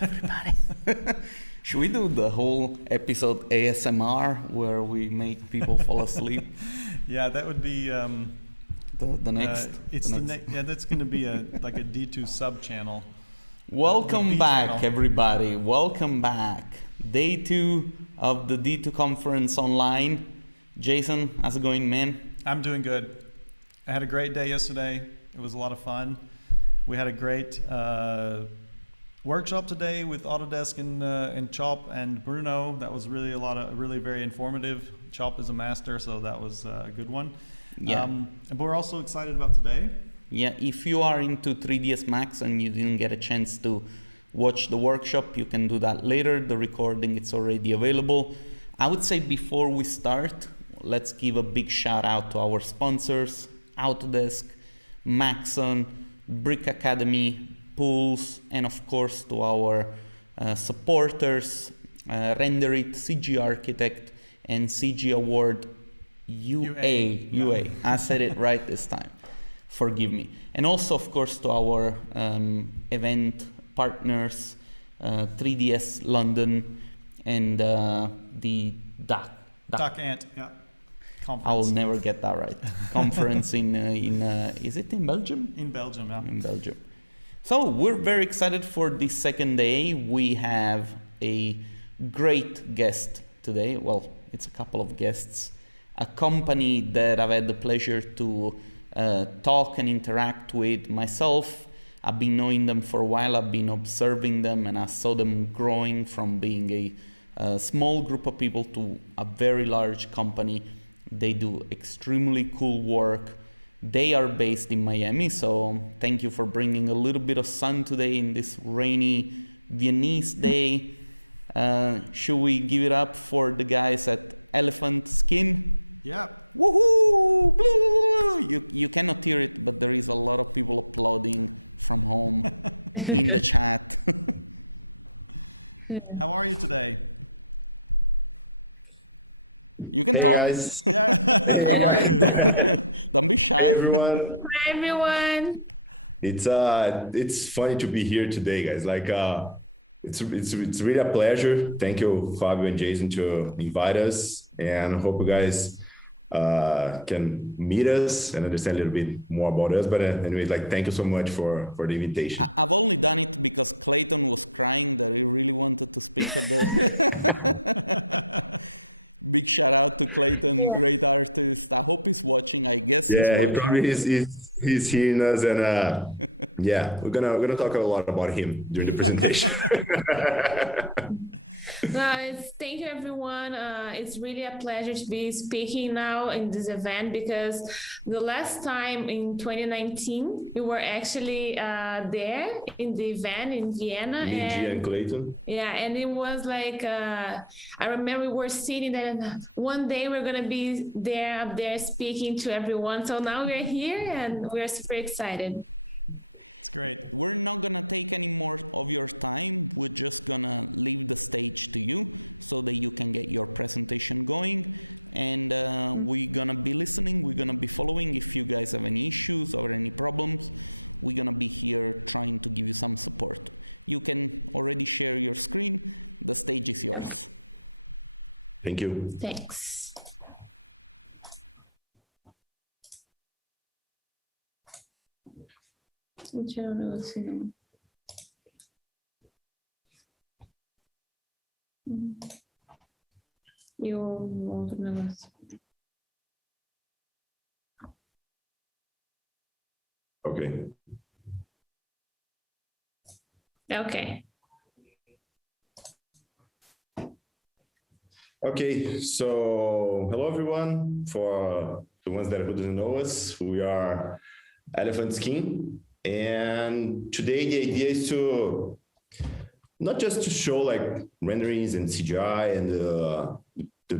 everybody. Should we do the whole episode ASMR where we make people fall asleep? Yeah, that would be the next. That's going to be like a D2 sub channel. Welcome back, everybody. Welcome back. Day 2 of the D2 conference online. Jason, how's it going, man? I'm doing good. I had a great day yesterday. It was a lot of fun. We had a great workshop today with Autodesk and Chop and Bruno. That was really very informative. Chop is a master, so that was a good one. Yeah. But we're also excited about today. Yeah, if you are into 3ds Max and you didn't get a chance to watch the workshop, you can do that later. The recording is already available. I would say before we start, let's give a big shout out to our sponsors, Autodesk, Maxon, Brick Academy, Pools, and of course to our supporters, Renderit, CG Architect, and CG Award UA. I said it right this time. Forgive me. And also, of course, to our event partners, 3ds London, and the DAC. DAC Ant, yeah. Conference. I will never get that right. Conference in is it in Belgium? In Belgium, yeah. In Belgium. So we're very excited for this second day. We have a great guest today. Well, it's a couple of guests. A company that I've had the pleasure to talk and interact with myself. I've been knowing them for a while. I've been observing them, and I saw them growing from being a small group of people to a very large company. They do extremely cool work. They are based in Miami, so thank you for bringing a little bit of sun today in this rainy Viennese day. Should we give it up for the guys at Elephant Skin? Yeah. Woohoo! You cannot hear it, but there is a lot of people applauding from home in the chat. How are you today? You can hey talk. Guys. Yeah. How are you? Don't be shy. Hey everyone. Hi everyone. It's funny to be here today, guys. Like it's really a pleasure. Thank you, Fabio and Jason, to invite us, and I hope you guys can meet us and understand a little bit more about us. But anyway, like, thank you so much for the invitation. I've only done it because Clayton was crying that he really wanted to speak at the. Big shout out to Clayton, great artist. I hope he's watching. I guess he's watching. Yeah, probably he's hearing us, and yeah, we're gonna talk a lot about him during the presentation. Thank you everyone. It's really a pleasure to be speaking now in this event, because the last time in 2019 we were actually there in the event in Vienna. And Clayton. Yeah, and it was like I remember we were sitting there, and one day we're gonna be there up there speaking to everyone. So now we're here and we're super excited. Great. We're not gonna take any more of your time. We're just gonna leave the stage to you so that you can get your presentation going, and we're gonna be listening. We're gonna be following. If you guys have any issues or any problems, we're gonna be here trying to give you some support. You can already share your screen. The stage is yours. Thank you. Thanks. E o outro negócio. Okay. Okay. Okay, so hello everyone. For the ones who doesn't know us, we are Elephant Skin, and today the idea is to not just to show like renderings and CGI and the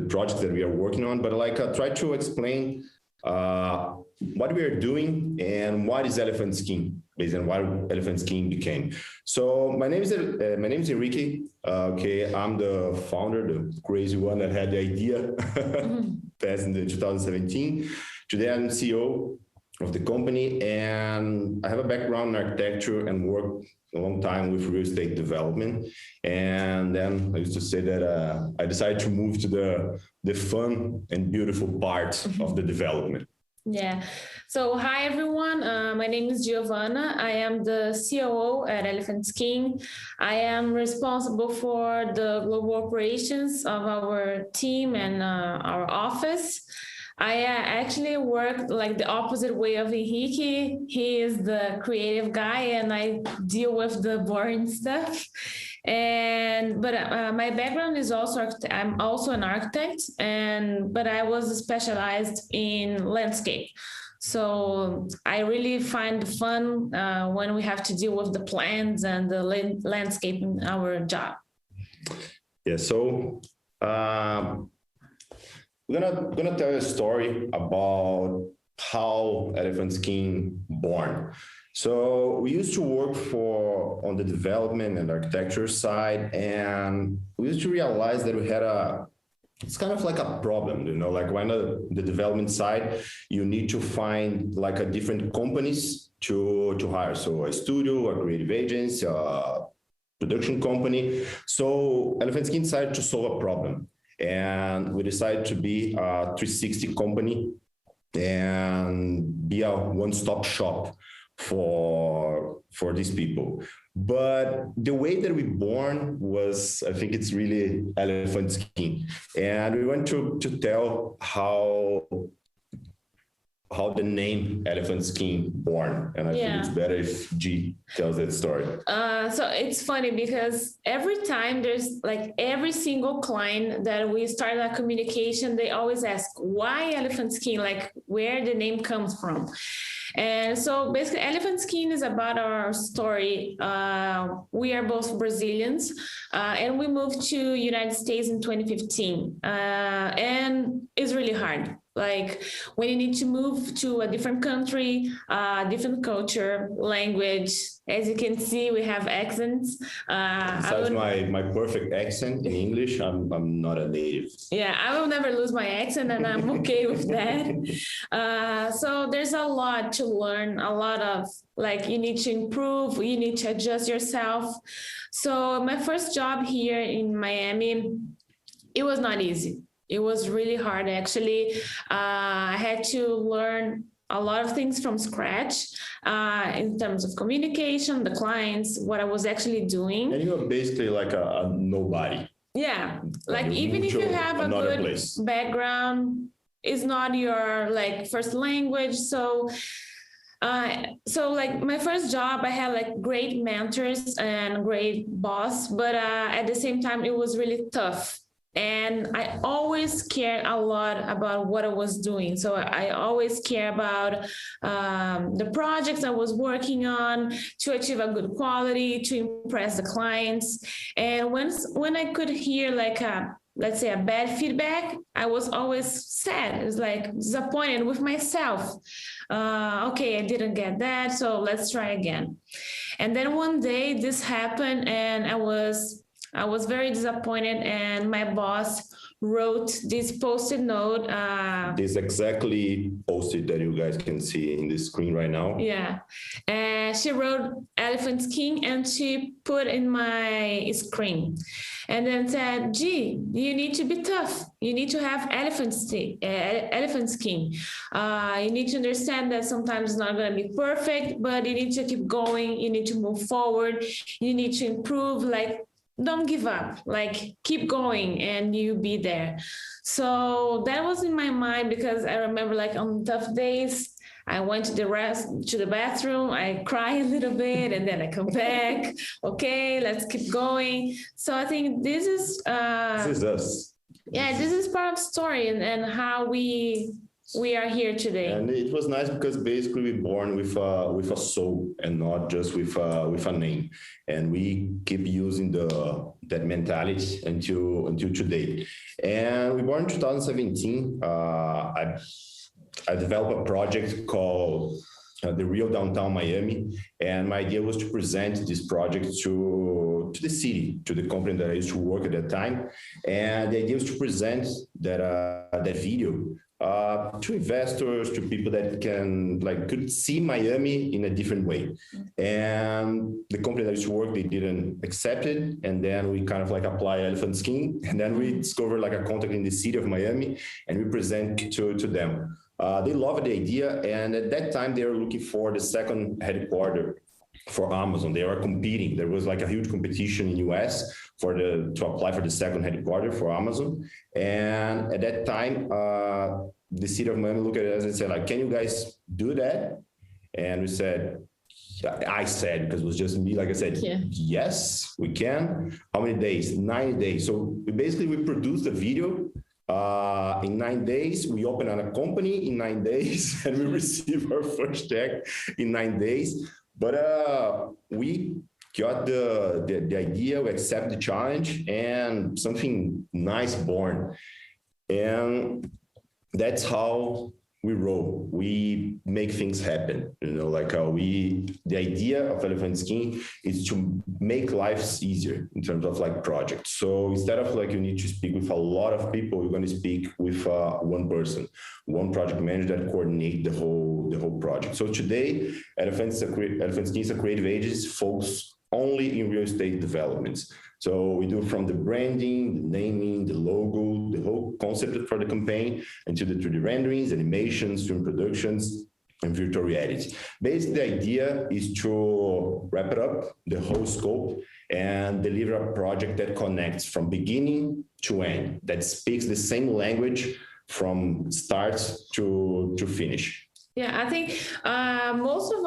projects that we are working on, but like try to explain what we are doing and what is Elephant Skin, based on what Elephant Skin became. So my name is Henrique. Okay, I'm the founder, the crazy one that had the idea back in 2017. Today I'm CEO of the company, and I have a background in architecture and work a long time with real estate development. And then I used to say that I decided to move to the fun and beautiful part of the development. Yeah. So hi, everyone. My name is Giovana. I am the COO at Elephant Skin. I am responsible for the global operations of our team and our office. I actually work like the opposite way of Henrique. He is the creative guy and I deal with the boring stuff. But my background is also, I'm also an architect, but I was specialized in landscape. So I really find fun when we have to deal with the plans and the landscape in our job. Yeah, so we're gonna tell you a story about how Elephant Skin born. So we used to work on the development and architecture side, and we used to realize that we had it's kind of like a problem, you know, like when the development side, you need to find like a different companies to hire. So a studio, a creative agency, a production company. So Elephant Skin decided to solve a problem. And we decided to be a 360 company and be a one-stop shop for these people. But the way that we born was, I think it's really Elephant Skin. And we want to tell how the name Elephant Skin born. And I think it's better if G tells that story. So it's funny because every time there's like every single client that we start a communication, they always ask, why Elephant Skin? Like where the name comes from. And so basically Elephant Skin is about our story. We are both Brazilians and we moved to United States in 2015 and it's really hard. Like when you need to move to a different country, different culture, language, as you can see, we have accents. Besides my perfect accent in English, I'm not a native. Yeah, I will never lose my accent and I'm okay with that. So there's a lot to learn, a lot of like you need to improve, you need to adjust yourself. So my first job here in Miami, it was not easy. It was really hard, actually. I had to learn a lot of things from scratch in terms of communication, the clients, what I was actually doing. And you were basically like a nobody. Yeah, like even if you have a good background, it's not your like first language. So like my first job, I had like great mentors and great boss, but at the same time, it was really tough. And I always cared a lot about what I was doing. So I always care about the projects I was working on to achieve a good quality, to impress the clients. And when I could hear like let's say a bad feedback, I was always sad. It was like disappointed with myself. Okay, I didn't get that, so let's try again. And then one day this happened and I was very disappointed, and my boss wrote this post-it note. This exactly post-it that you guys can see in the screen right now. Yeah, and she wrote Elephant Skin and she put in my screen, and then said, "Gee, you need to be tough. You need to have elephant skin. You need to understand that sometimes it's not going to be perfect, but you need to keep going. You need to move forward. You need to improve. Like." Don't give up, like keep going and you be there. So that was in my mind because I remember like on tough days, I went to the bathroom, I cry a little bit and then I come back. Okay, let's keep going. So I think this is us. Yeah, this is part of the story and how we are here today. And it was nice because basically we born with a soul and not just with a name. And we keep using that mentality until today. And we born in 2017. I developed a project called the Real Downtown Miami, and my idea was to present this project to the city, to the company that I used to work at that time. And the idea was to present that video to investors, to people that could see Miami in a different way. And the company that used to work, they didn't accept it. And then we kind of apply elephant skin. And then we discover a contact in the city of Miami, and we present to them. They loved the idea. And at that time, they were looking for the second headquarters for Amazon. They were competing. There was a huge competition in US to apply for the second headquarters for Amazon. And at that time, the city of Miami looked at us and said, can you guys do that? And we said, I said, because it was just me, yes, we can. How many days? 90 days. So we produced a video in 9 days. We opened on a company in 9 days, and we received our first check in 9 days. But we got the idea, we accepted the challenge, and something nice born. And that's how we roll. We make things happen. The idea of Elephant Skin is to make lives easier in terms of projects. So instead of you need to speak with a lot of people, you're going to speak with one person, one project manager that coordinate the whole project. So today, Elephant Skin is a creative agency focused only in real estate developments. So we do from the branding, the naming, the logo, the whole concept for the campaign, into the 3D renderings, animations, film productions, and virtual reality. Basically, the idea is to wrap it up, the whole scope, and deliver a project that connects from beginning to end, that speaks the same language from start to finish. Yeah, I think most of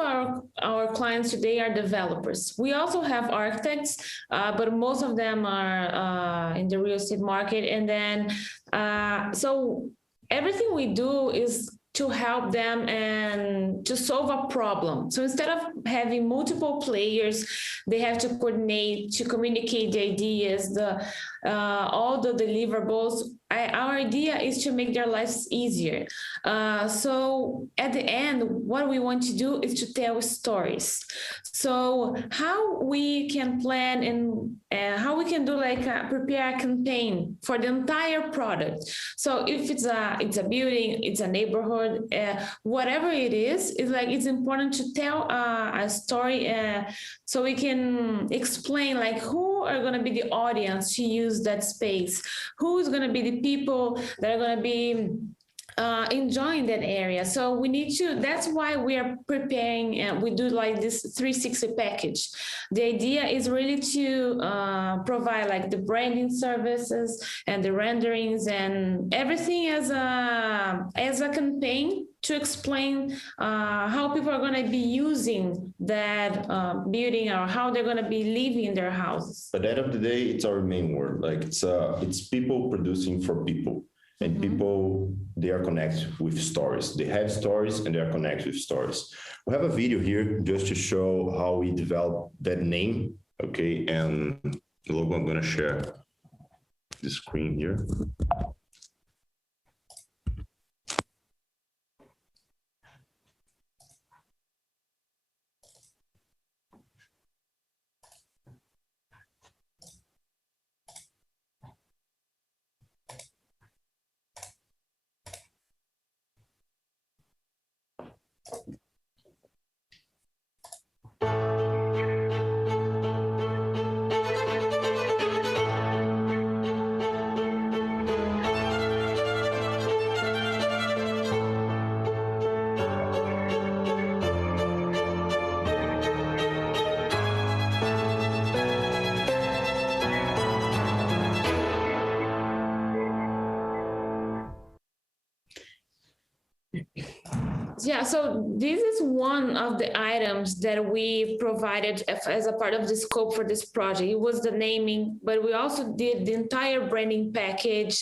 our clients today are developers. We also have architects, but most of them are in the real estate market. And then, so everything we do is to help them and to solve a problem. So instead of having multiple players, they have to coordinate, to communicate the ideas, all the deliverables. Our idea is to make their lives easier. So at the end, what we want to do is to tell stories. So how we can plan and how we can do prepare a campaign for the entire product. So if it's a building, it's a neighborhood, whatever it is, it's important to tell a story so we can explain who are going to be the audience to use that space, who is going to be the people that are going to be enjoying that area. So we need to, that's why we are preparing, and we do this 360 package. The idea is really to provide the branding services and the renderings and everything as a campaign to explain how people are going to be using that building or how they're going to be living in their houses. But at the end of the day, it's our main word. It's people producing for people. And people, they are connected with stories. They have stories and they are connected with stories. We have a video here just to show how we developed that name. Okay, and the logo, I'm gonna share the screen here. Yeah, so this is one of the items that we provided as a part of the scope for this project. It was the naming, but we also did the entire branding package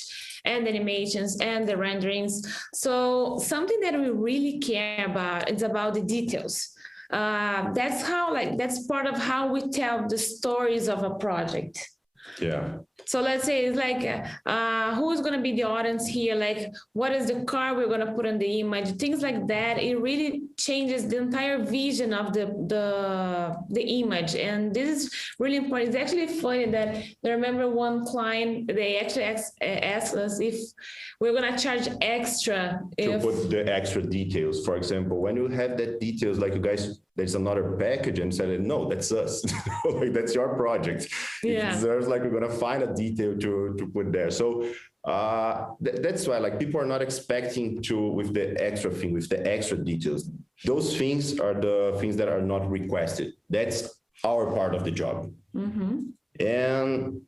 and the animations and the renderings. So something that we really care about is about the details. That's how, that's part of how we tell the stories of a project. Yeah. So let's say it's like, who's going to be the audience here? Like, what is the car we're going to put in the image? Things like that. It really changes the entire vision of the image. And this is really important. It's actually funny that I remember one client, they actually asked us if we're going to charge extra. To put the extra details. For example, when you have that details, like you guys, there's another package and said, no, that's us. Like, that's your project. Yeah. It deserves, like, we're going to find a detail to put there. So that's why, like, people are not expecting with the extra details. Those things are the things that are not requested. That's our part of the job. Mm-hmm. And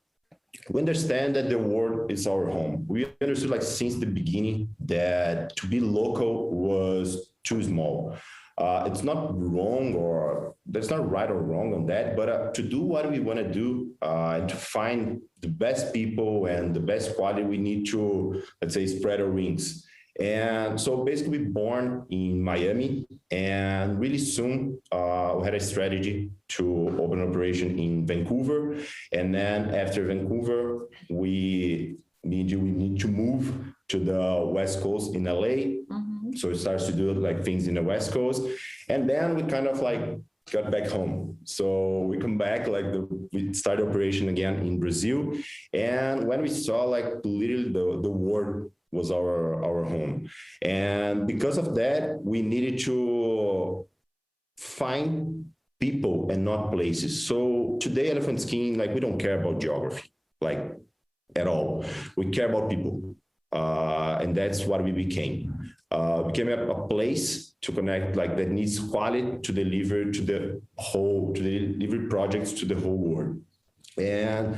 we understand that the world is our home. We understood, like, since the beginning that to be local was too small. It's not wrong, or there's not right or wrong on that, but to do what we want to do and to find the best people and the best quality, we need to, let's say, spread our wings. And so basically born in Miami, and really soon we had a strategy to open an operation in Vancouver. And then after Vancouver, we need to move to the West Coast in LA. Mm-hmm. So it starts to do like things in the West Coast. And then we kind of like got back home. So we come back, we started operation again in Brazil. And when we saw, like, literally the world was our home. And because of that, we needed to find people and not places. So today, Elephant Skin, like, we don't care about geography, like, at all. We care about people. And that's what we became. Became a place to connect, like, that needs quality to deliver deliver projects to the whole world. And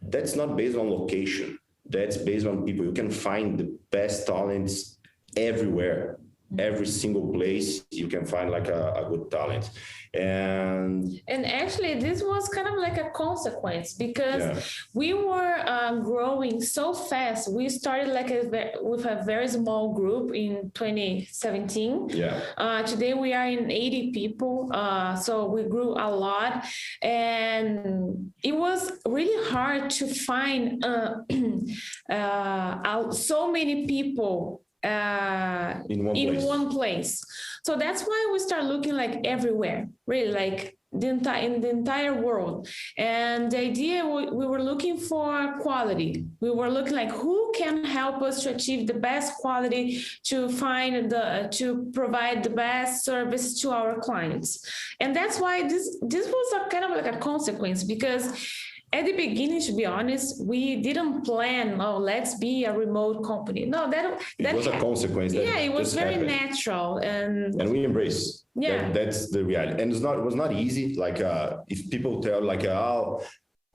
that's not based on location. That's based on people. You can find the best talents everywhere. Every single place you can find, like, a good talent. And actually this was kind of like a consequence, because we were growing so fast. We started with a very small group in 2017. Today we are in 80 people, so we grew a lot, and it was really hard to find so many people in one place. So that's why we start looking, like, everywhere, really, like in the entire world. And the idea, we were looking for quality. We were looking like who can help us to achieve the best quality, to to provide the best service to our clients. And that's why this was a kind of like a consequence, because at the beginning, to be honest, we didn't plan, let's be a remote company. No, that was a consequence. It was very natural, and we embrace. That's the reality. And it was not easy. Like, if people tell, like,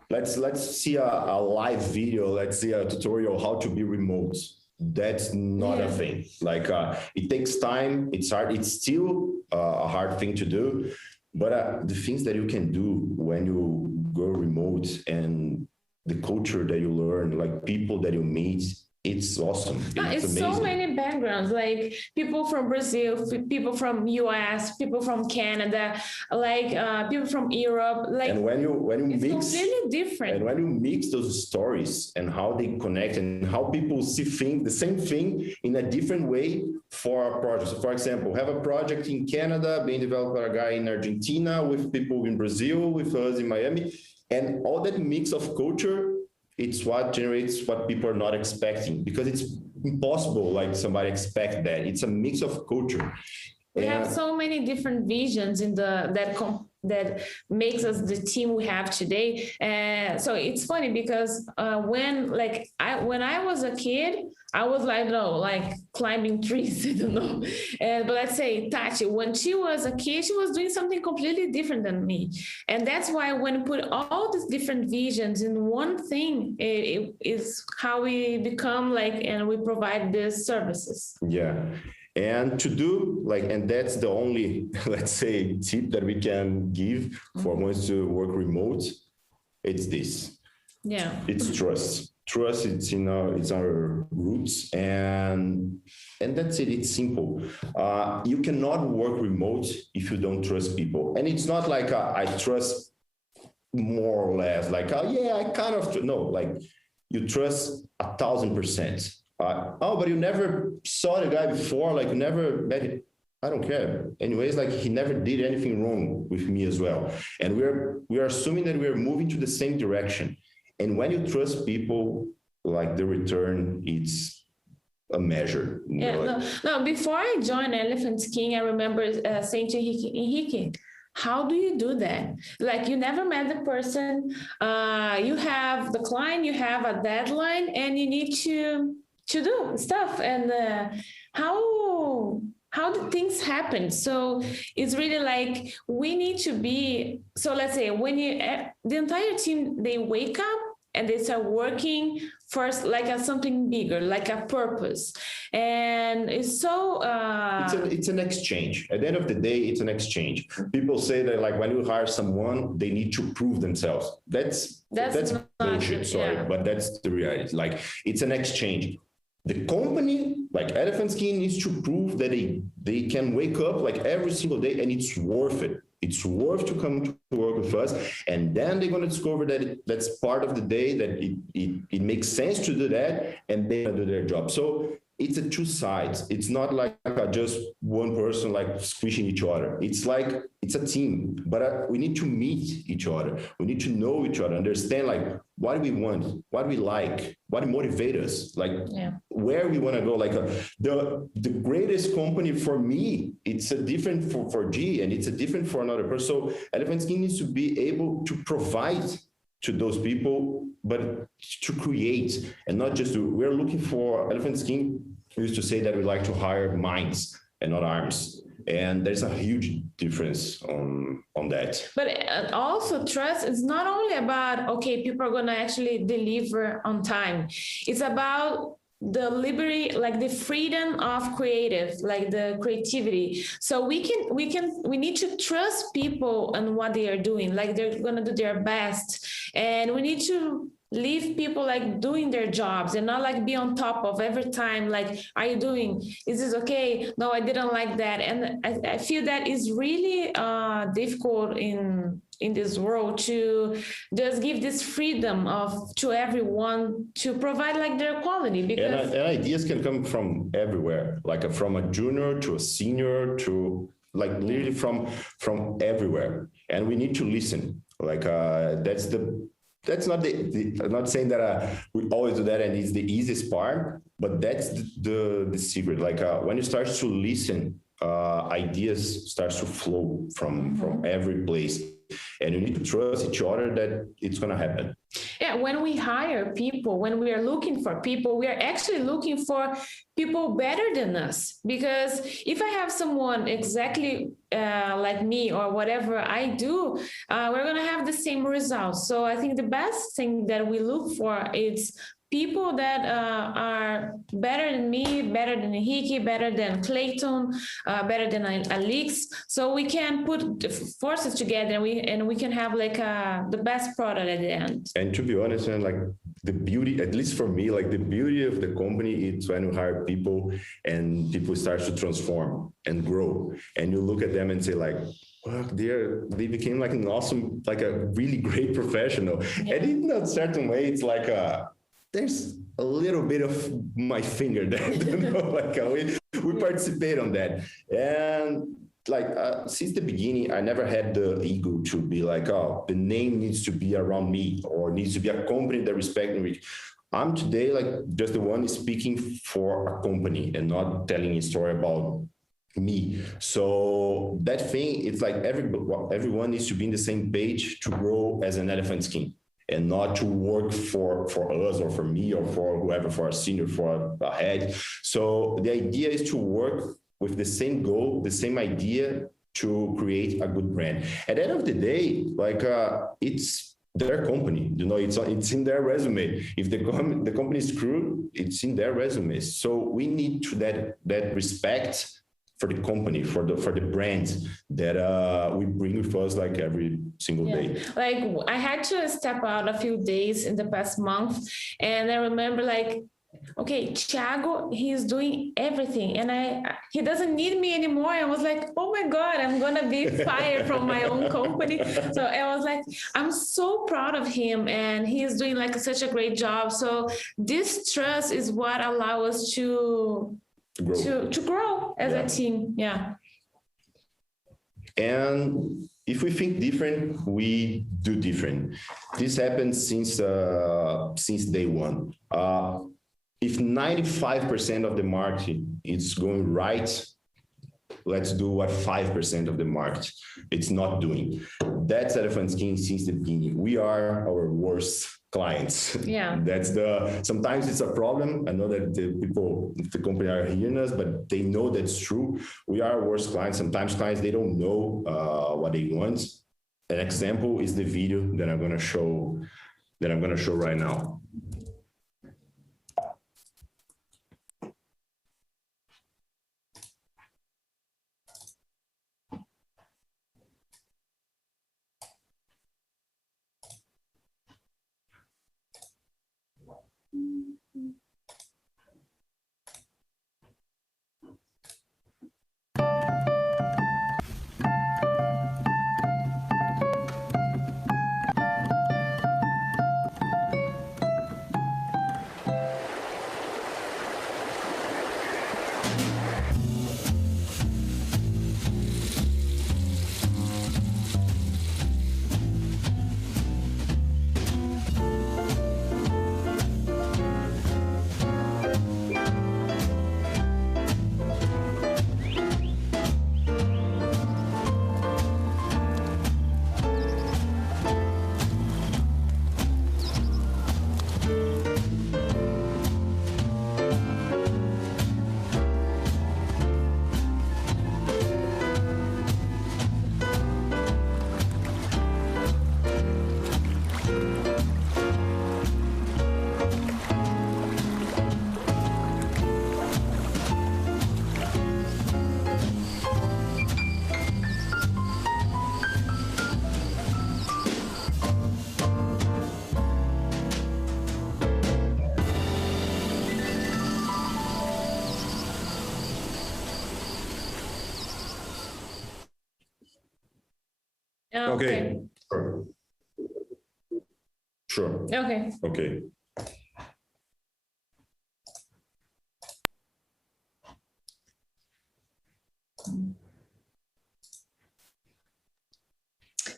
let's see a live video, let's see a tutorial how to be remote. That's not a thing. Like, it takes time. It's hard. It's still a hard thing to do. But the things that you can do when you go remote, and the culture that you learn, like, people that you meet, it's awesome. It's amazing. So many backgrounds, like people from Brazil, people from US, people from Canada, like people from Europe. Like, and when you it's mix, completely different. And when you mix those stories and how they connect and how people see the same thing in a different way for a project. So, for example, have a project in Canada being developed by a guy in Argentina, with people in Brazil, with us in Miami, and all that mix of culture. It's what generates what people are not expecting, because it's impossible, like, somebody expect that. It's a mix of culture. We have so many different visions in that makes us the team we have today. So it's funny because when I was a kid, I was like climbing trees, I don't know. But let's say Tati, when she was a kid, she was doing something completely different than me. And that's why when you put all these different visions in one thing, it is how we become and we provide these services. Yeah. And to do and that's the only, let's say, tip that we can give for ones to work remote. It's this. Yeah. It's trust. Trust, it's our roots, and that's it. It's simple. You cannot work remote if you don't trust people. And it's not like I trust more or less like, oh yeah, I kind of no, like you trust 1,000%. Oh, but you never saw the guy before, like you never met him. I don't care. Anyways, like he never did anything wrong with me as well. And we are assuming that we are moving to the same direction. And when you trust people, like the return, it's a measure. Yeah, like, no, before I joined Elephant King, I remember saying to Henrique, how do you do that? Like you never met the person, you have the client, you have a deadline, and you need to do stuff. And how do things happen? So it's really like we need to be. So let's say when the entire team, they wake up and they start working first like something bigger, like a purpose. And it's so it's an exchange. At the end of the day, it's an exchange. People say that like when you hire someone, they need to prove themselves. That's bullshit, sorry, yeah. But that's the reality. Like it's an exchange. The company, like Elephant Skin, needs to prove that they can wake up like every single day and it's worth it. It's worth to come to work with us. And then they're going to discover that that's part of the day, that it makes sense to do that, and they're going to do their job. So it's a two sides. It's not like just one person like squishing each other. It's like it's a team, but we need to meet each other. We need to know each other, understand like what do we want, what we like, what motivates us, like where we want to go. Like the greatest company for me, it's a different for G, and it's a different for another person. So Elephant Skin needs to be able to provide to those people, but to create and not just to. We're looking for Elephant Skin. We used to say that we like to hire minds and not arms. And there's a huge difference on that. But also trust is not only about, okay, people are going to actually deliver on time. It's about the liberty, like the freedom of creative, like the creativity. So we need to trust people and what they are doing, like they're going to do their best. And we need to leave people like doing their jobs and not like be on top of every time, like, are you doing, is this okay? No, I didn't like that. And I feel that is really difficult in this world to just give this freedom to everyone to provide like their quality, because and ideas can come from everywhere, like from a junior to a senior to like literally from everywhere. And we need to listen. Like that's not I'm not saying that we always do that and it's the easiest part, but that's the secret. Like when you start to listen, ideas starts to flow from every place, and you need to trust each other that it's going to happen. Yeah, when we hire people, when we are looking for people, we are actually looking for people better than us. Because if I have someone exactly like me or whatever I do, we're going to have the same results. So I think the best thing that we look for is people that are better than me, better than Henrique, better than Clayton, better than Alex. So we can put forces together and we can have like the best product at the end. And to be honest, man, like the beauty, at least for me, like the beauty of the company is when you hire people and people start to transform and grow. And you look at them and say like, well, they became like an awesome, like a really great professional. Yeah. And in a certain way, it's like there's a little bit of my finger there, you know, like we participate on that. And like since the beginning, I never had the ego to be like, oh, the name needs to be around me or needs to be a company that respects me. I'm today like just the one speaking for a company and not telling a story about me. So that thing, it's like everyone needs to be in the same page to grow as an Elephant Skin, and not to work for us or for me or for whoever, for a senior, for a head. So the idea is to work with the same goal, the same idea to create a good brand. At the end of the day, like it's their company, you know, it's in their resume. If the company is screwed, it's in their resume. So we need to that respect for the company, for the brand that we bring with us like every single day. Like I had to step out a few days in the past month, and I remember like okay, Thiago, he's doing everything, and he doesn't need me anymore. I was like, oh my God, I'm gonna be fired from my own company. So I was like, I'm so proud of him, and he's doing like such a great job. So this trust is what allows us to grow as a team. Yeah. And if we think different, we do different. This happens since day one. If 95% of the market is going right, let's do what 5% of the market it's not doing. That's Elephant Skin since the beginning. We are our worst clients. Yeah. Sometimes it's a problem. I know that the people, the company are hearing us, but they know that's true. We are our worst clients. Sometimes clients, they don't know what they want. An example is the video that I'm going to show right now. Okay. Sure. Okay. Okay.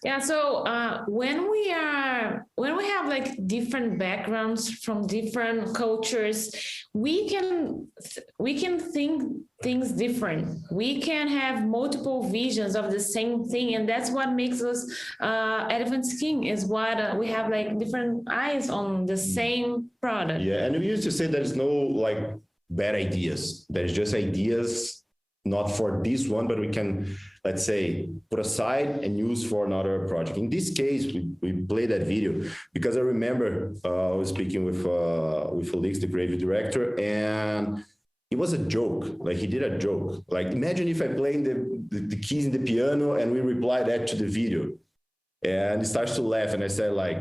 Yeah, so when we have like different backgrounds from different cultures, we can think things different. We can have multiple visions of the same thing, and that's what makes us Elephant Skin. Is what we have like different eyes on the same product. Yeah, and we used to say there's no like bad ideas. There's just ideas not for this one, but we can, let's say, put aside and use for another project. In this case, we played that video because I remember I was speaking with Felix, the creative director, and it was a joke. Like, he did a joke. Like, imagine if I played the keys in the piano and we reply that to the video. And he starts to laugh, and I said, like,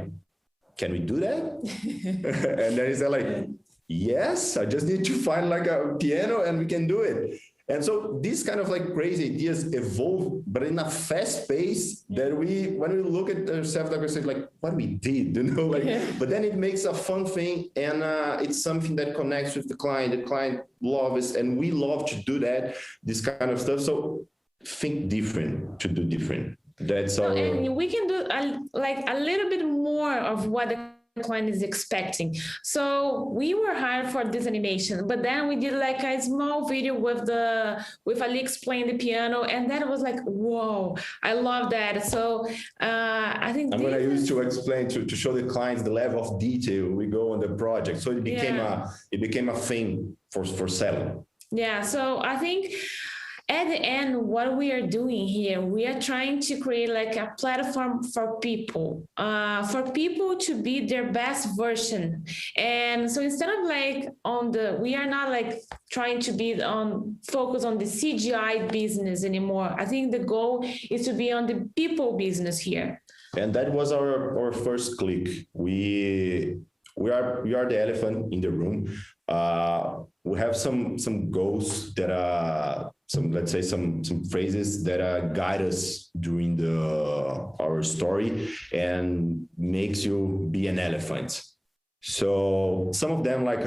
can we do that? And then he said, like, yes, I just need to find like a piano and we can do it. And so these kind of like crazy ideas evolve, but in a fast pace that when we look at ourselves, like we say, like, what we did, you know, like, but then it makes a fun thing, and it's something that connects with the client loves, and we love to do that, this kind of stuff. So think different to do different. That's all. And we can do a little bit more of what the client is expecting. So we were hired for this animation, but then we did like a small video with Alex playing the piano, and that was like, whoa, I love that. So I think I'm going to use to explain to show the clients the level of detail we go on the project. So it became a thing for selling. Yeah. So I think at the end, what we are doing here, we are trying to create like a platform for people to be their best version. And so instead of like we are not like trying to be focus on the CGI business anymore. I think the goal is to be on the people business here. And that was our first click. We are the elephant in the room. We have some goals that are let's say some phrases that guide us during our story and makes you be an elephant. So some of them, like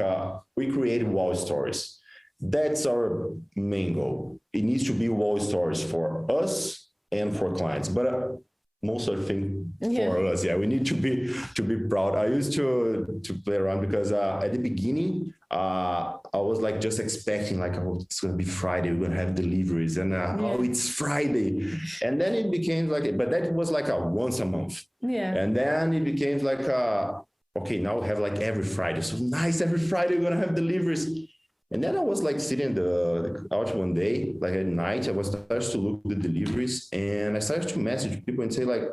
we created wow stories. That's our main goal. It needs to be wow stories for us and for clients, but most of the thing for us, we need to be proud. I used to play around because at the beginning, I was like just expecting like, oh, it's gonna be Friday, we're gonna have deliveries, and oh, it's Friday, and then it became like, but that was like a once a month, and then it became like okay, now we have like every Friday, so nice, every Friday we're gonna have deliveries. And then I was like sitting out one day, like at night, I was starting to look at the deliveries, and I started to message people and say like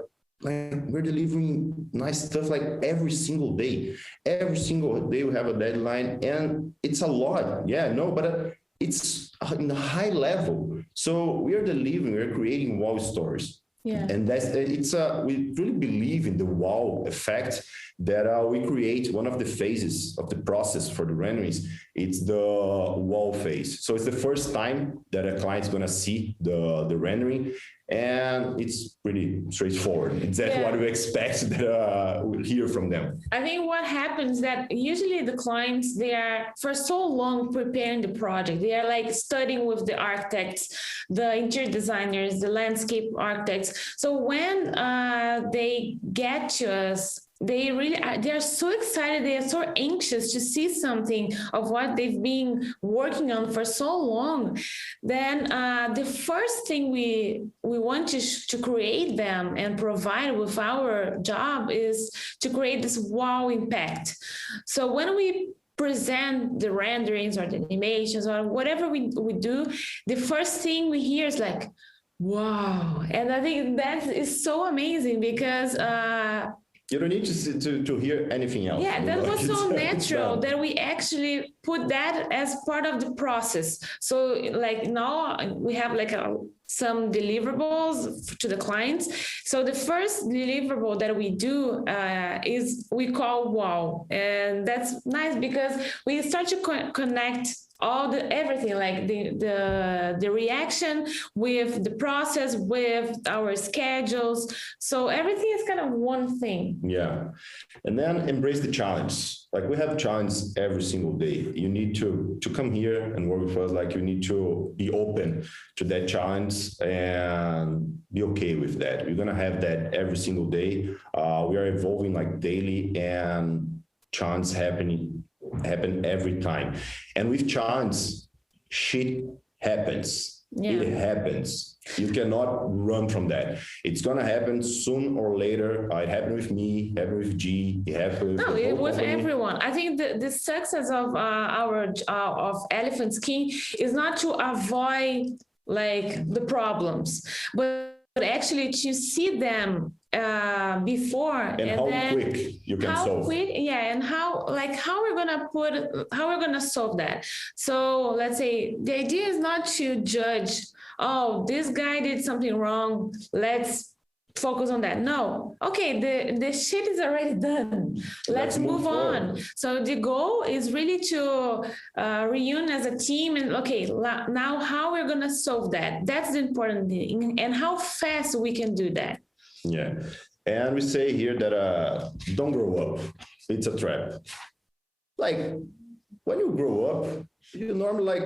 we're delivering nice stuff like every single day. Every single day we have a deadline, and it's a lot. But it's in a high level. So we are delivering, we're creating wow stories. And we really believe in the wow effect that we create. One of the phases of the process for the renderings, it's the wow phase. So it's the first time that a client's gonna see the rendering, and it's pretty straightforward. Exactly what we expect that we'll hear from them. I think what happens that usually the clients, they are for so long preparing the project. They are like studying with the architects, the interior designers, the landscape architects. So when they get to us, they are so excited, they are so anxious to see something of what they've been working on for so long. Then the first thing we want to create them and provide with our job is to create this wow impact. So when we present the renderings or the animations or whatever we do, the first thing we hear is like, wow. And I think that is so amazing because you don't need to hear anything else. Yeah, that was so natural that we actually put that as part of the process. So like now we have like some deliverables to the clients. So the first deliverable that we do is we call wow. And that's nice because we start to connect everything, like the reaction with the process, with our schedules. So everything is kind of one thing. Yeah. And then embrace the challenge. Like we have challenges every single day. You need to come here and work with us. Like you need to be open to that challenge and be okay with that. We're going to have that every single day. We are evolving like daily, and challenges happen every time. And with challenge, shit happens. It happens. You cannot run from that. It's gonna happen soon or later. It happened with me, happened with G, it happened with everyone. I think the success of of Elephant Skin is not to avoid like the problems, but actually to see them before and how then quick you can solve. And how we're gonna solve that. So let's say the idea is not to judge, oh, this guy did something wrong, let's focus on that. No, okay, the shit is already done, let's move on. So the goal is really to reunion as a team and now how we're gonna solve that. That's the important thing, and how fast we can do that. Yeah. And we say here that don't grow up. It's a trap. Like when you grow up, you normally like,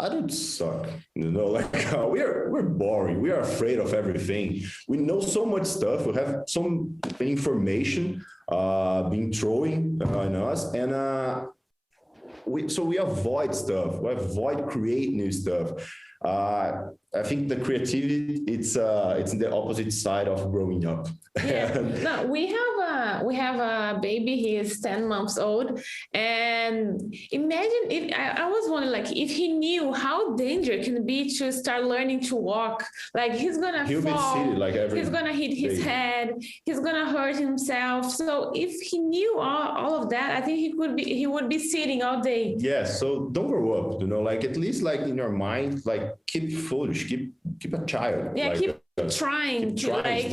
adults suck, we're boring. We are afraid of everything. We know so much stuff. We have some information being thrown on us, and we avoid stuff. We avoid creating new stuff. I think the creativity it's in the opposite side of growing up. No, we have a baby. He is 10 months old, and imagine if I was wondering, like, if he knew how dangerous it can be to start learning to walk. Like he'll fall, be seated, like he's gonna hit his head, he's gonna hurt himself. So if he knew all of that, I think he would be sitting all day. Yeah. So don't grow up. Like at least like in your mind, like keep foolish, keep a child. Yeah, keep trying to like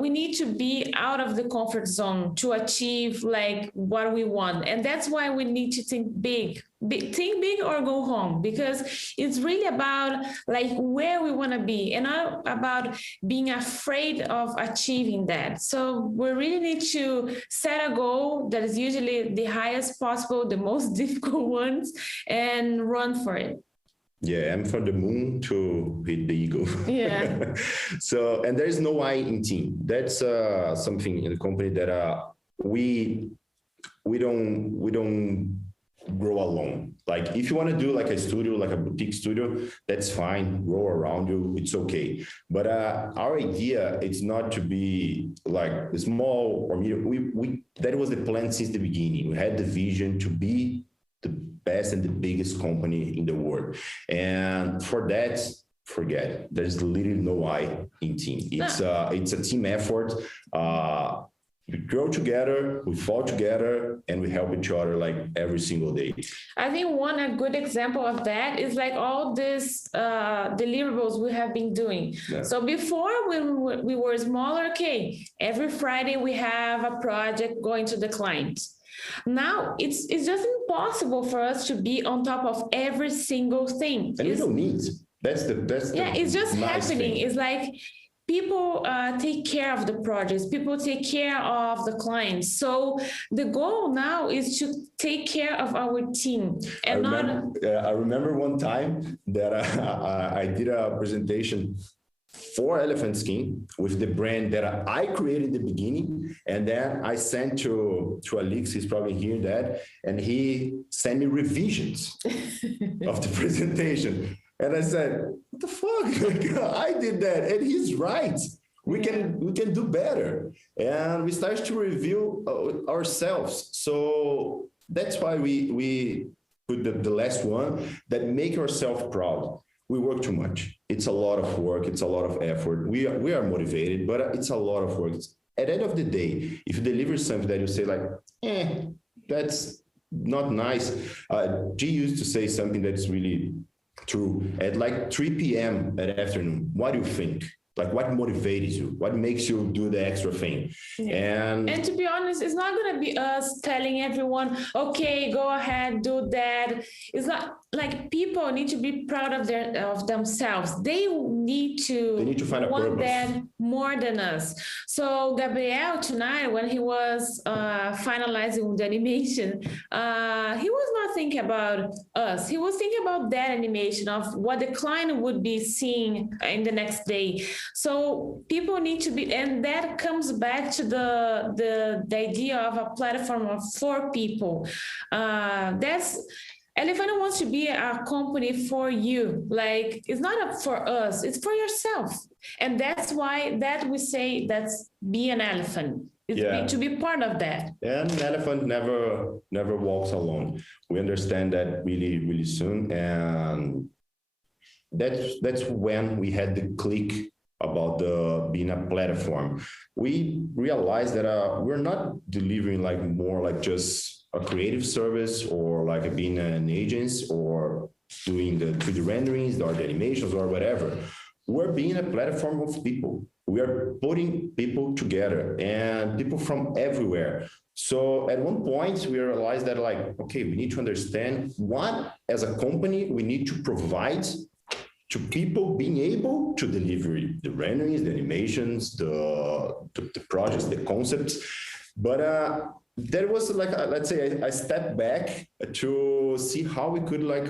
we need to be out of the comfort zone to achieve like what we want, and that's why we need to think big or go home, because it's really about like where we want to be and not about being afraid of achieving that. So we really need to set a goal that is usually the highest possible, the most difficult ones, and run for it. Yeah, I'm from the moon to hit the eagle. Yeah. So, and there's no I in team. That's something in the company that we don't grow alone. Like if you want to do like a studio, like a boutique studio, that's fine. Grow around you, it's okay. But our idea, it's not to be like small or medium. We that was the plan since the beginning. We had the vision to be the best and the biggest company in the world. And for that, forget, there's literally no I in team. It's a team effort. We grow together, we fall together, and we help each other like every single day. I think a good example of that is like all these deliverables we have been doing. Yeah. So before when we were smaller, okay, every Friday we have a project going to the client. Now it's just impossible for us to be on top of every single thing. And we don't need. That's it's just happening. Thing. It's like people take care of the projects. People take care of the clients. So the goal now is to take care of our team. And I remember one time that I did a presentation for Elephant Skin with the brand that I created in the beginning, and then I sent to Alix, he's probably hearing that, and he sent me revisions of the presentation. And I said, what the fuck? I did that, and he's right. We can do better. And we started to review ourselves. So that's why we put the last one, that make ourselves proud. We work too much. It's a lot of work. It's a lot of effort. We are motivated, but it's a lot of work. At the end of the day, if you deliver something that you say like, that's not nice. G used to say something that's really true. At like 3 p.m. at afternoon, what do you think? Like what motivates you? What makes you do the extra thing? Yeah. And to be honest, it's not going to be us telling everyone, okay, go ahead, do that. It's not like people need to be proud of themselves. They need to find a purpose. That more than us. So Gabriel tonight, when he was finalizing the animation, he was not thinking about us. He was thinking about that animation, of what the client would be seeing in the next day. So people need to be, and that comes back to the idea of a platform for people. Elephant wants to be a company for you. Like, it's not for us, it's for yourself. And that's why that we say that's be an elephant. It's to be part of that. And an elephant never walks alone. We understand that really, really soon. And that's when we had the click about being a platform. We realized that we're not delivering like more like just a creative service, or like being an agency, or doing the 3D renderings or the animations or whatever. We're being a platform of people. We are putting people together, and people from everywhere. So at one point we realized that like, okay, we need to understand what as a company we need to provide to people being able to deliver the renderings, the animations, the projects, the concepts. But there was like, let's say, I stepped back to see how we could like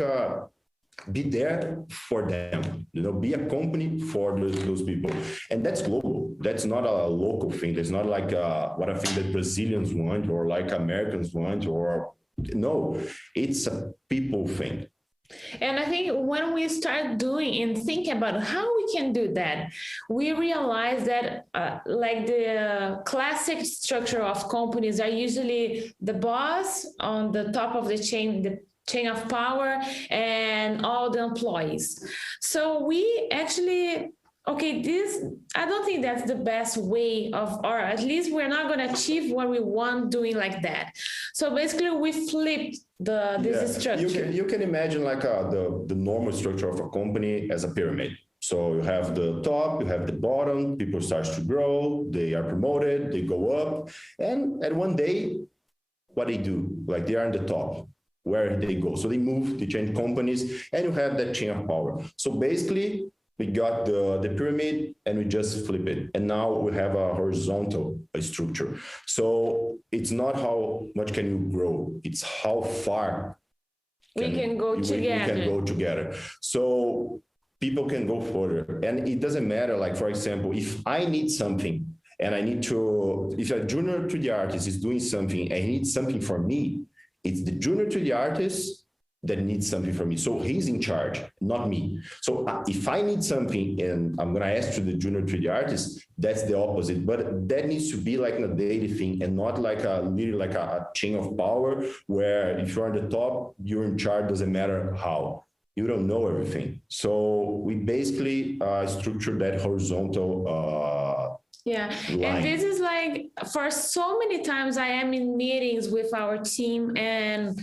be there for them, be a company for those people. And that's global. That's not a local thing. That's not like what I think that Brazilians want, or like Americans want, or no, it's a people thing. And I think when we start doing and think about how we can do that, we realize that like the classic structure of companies are usually the boss on the top of the chain of power and all the employees. So we actually, I don't think that's the best way of, or at least we're not going to achieve what we want doing like that. So basically we flipped this structure. You can imagine like the normal structure of a company as a pyramid. So you have the top, you have the bottom, people start to grow, they are promoted, they go up. And at one day, what they do, like they are in the top, where they go. So they move, they change companies, and you have that chain of power. So basically, we got the pyramid and we just flip it. And now we have a horizontal structure. So it's not how much can you grow, it's how far we can go together. So people can go further. And it doesn't matter, like, for example, if I need something and I need to, if a junior 3D artist is doing something and he needs something from me, it's the junior 3D artist that needs something from me. So he's in charge, not me. So if I need something and I'm going to ask to the junior 3D artist, that's the opposite. But that needs to be like a daily thing and not like a chain of power where if you're on the top, you're in charge, doesn't matter how. You don't know everything. So we basically structure that horizontal yeah, line. and this is like, for so many times I am in meetings with our team and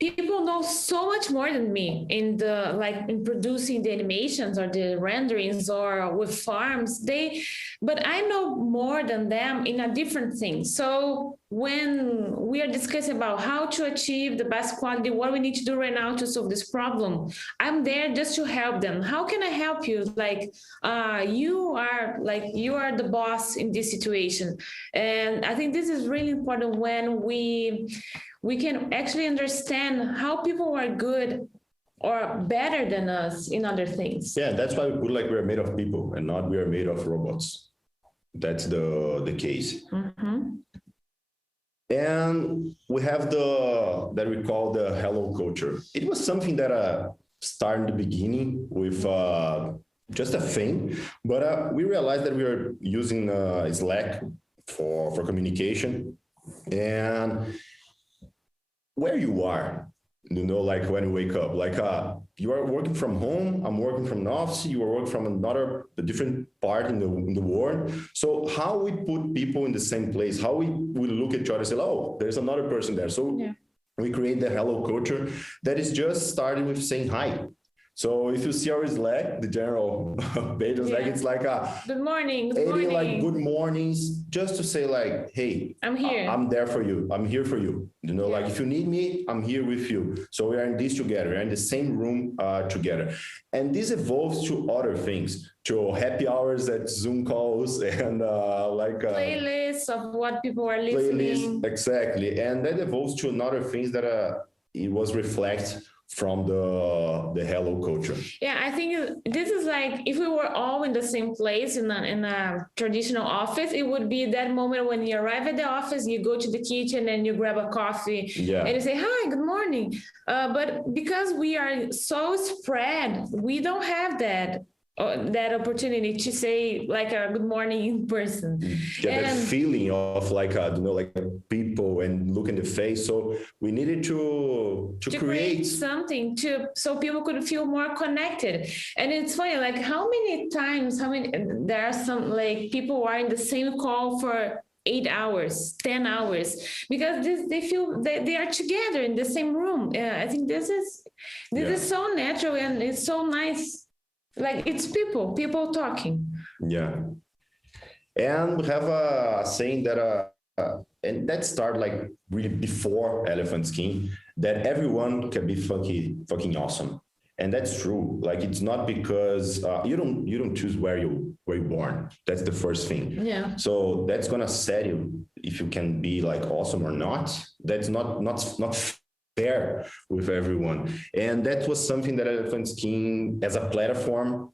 people know so much more than me in in producing the animations or the renderings or with farms. But I know more than them in a different thing. So when we are discussing about how to achieve the best quality, what we need to do right now to solve this problem, I'm there just to help them. How can I help you? You are the boss in this situation. And I think this is really important when we can actually understand how people are good or better than us in other things. Yeah, that's why we put like we're made of people and not we are made of robots. That's the case. Mm-hmm. And we have that we call the hello culture. It was something that started in the beginning with just a thing, but we realized that we were using Slack for communication. And where you are, like when you wake up, like you are working from home, I'm working from an office, you are working from a different part in the world. So how we put people in the same place, how we look at each other and say, oh, there's another person there. So we create the hello culture that is just starting with saying hi. So if you see our Slack, the general page of Slack, it's like good morning, like good mornings, just to say like, hey, I'm here. I'm there for you. I'm here for you. Like if you need me, I'm here with you. So we are in this together. We're in the same room together. And this evolves to other things, to happy hours at Zoom calls and playlists of what people are listening. Playlists, exactly. And that evolves to another things that it was reflect from the hello culture. Yeah, I think this is like if we were all in the same place in a traditional office, it would be that moment when you arrive at the office, you go to the kitchen and you grab a coffee and you say, hi, good morning. But because we are so spread, we don't have that opportunity to say like a good morning in person. That feeling of like people and look in the face. So we needed to create something so people could feel more connected. And it's funny, like how many times there are some like people who are in the same call for 8 hours, 10 hours, because they feel that they are together in the same room. I think this is so natural and it's so nice. Like it's people talking. Yeah. And we have a saying that, and that started like really before Elephant Skin, that everyone can be fucking awesome. And that's true. Like it's not because you don't choose where you were born. That's the first thing. Yeah. So that's gonna set you if you can be like awesome or not. That's not fair with everyone. And that was something that Elephant Skin as a platform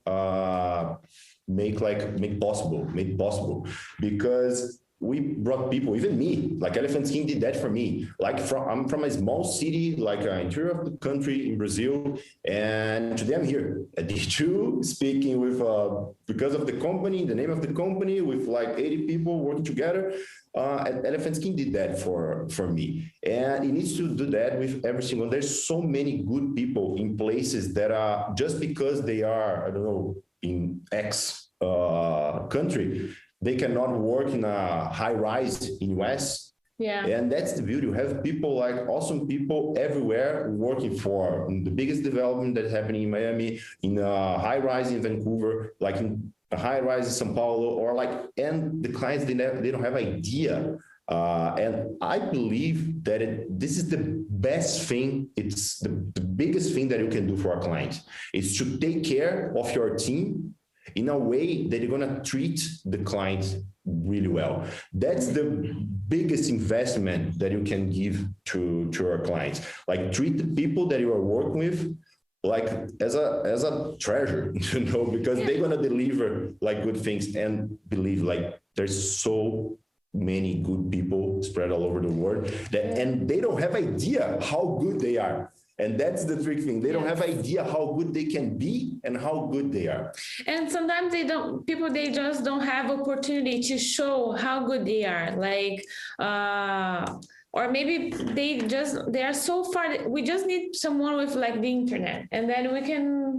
made possible because we brought people, even me, like Elephant Skin did that for me. Like I'm from a small city, like interior of the country in Brazil, and today I'm here at D2 speaking with, because of the company, the name of the company, with like 80 people working together. Elephant Skin did that for me, and it needs to do that with every single. There's so many good people in places that are just because they are, I don't know, in X country, they cannot work in a high rise in US Yeah. And that's the beauty. You have people like awesome people everywhere working for the biggest development that's happening in Miami, in a high rise in Vancouver, like in a high rise in São Paulo, or like, and the clients, they don't have idea. And I believe that this is the best thing. It's the biggest thing that you can do for a client is to take care of your team in a way that you're going to treat the client really well. That's the biggest investment that you can give to our clients. Like, treat the people that you are working with like as a treasure, you know, because they're going to deliver like good things. And believe, like, there's so many good people spread all over the world that, and they don't have idea how good they are. And that's the trick thing. They don't have idea how good they can be and how good they are. And sometimes they just don't have opportunity to show how good they are. Like, or maybe they are so far. We just need someone with like the internet, and then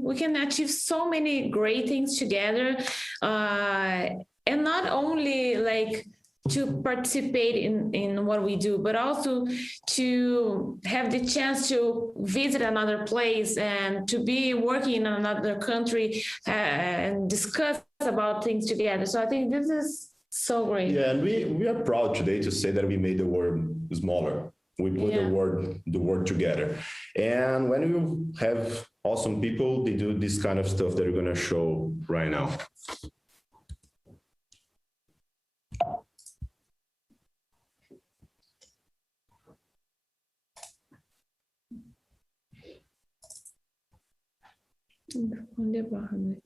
we can achieve so many great things together. And not only like to participate in what we do, but also to have the chance to visit another place and to be working in another country and discuss about things together. So I think this is so great. Yeah, and we are proud today to say that we made the world smaller. We put the word together. And when you have awesome people, they do this kind of stuff that we're going to show right now. Onde barra, né?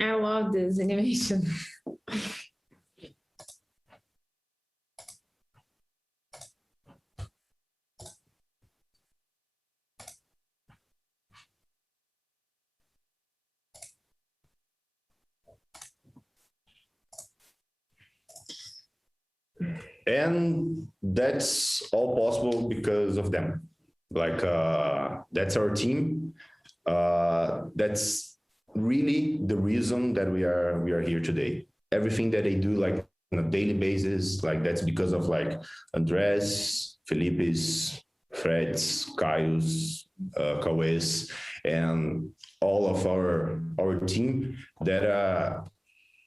I love this animation. And that's all possible because of them. Like, that's our team. That's really the reason that we are here today. Everything that they do, like on a daily basis, like that's because of like Andres, Felipe's, Fred's, Caius, Cauê's, and all of our team that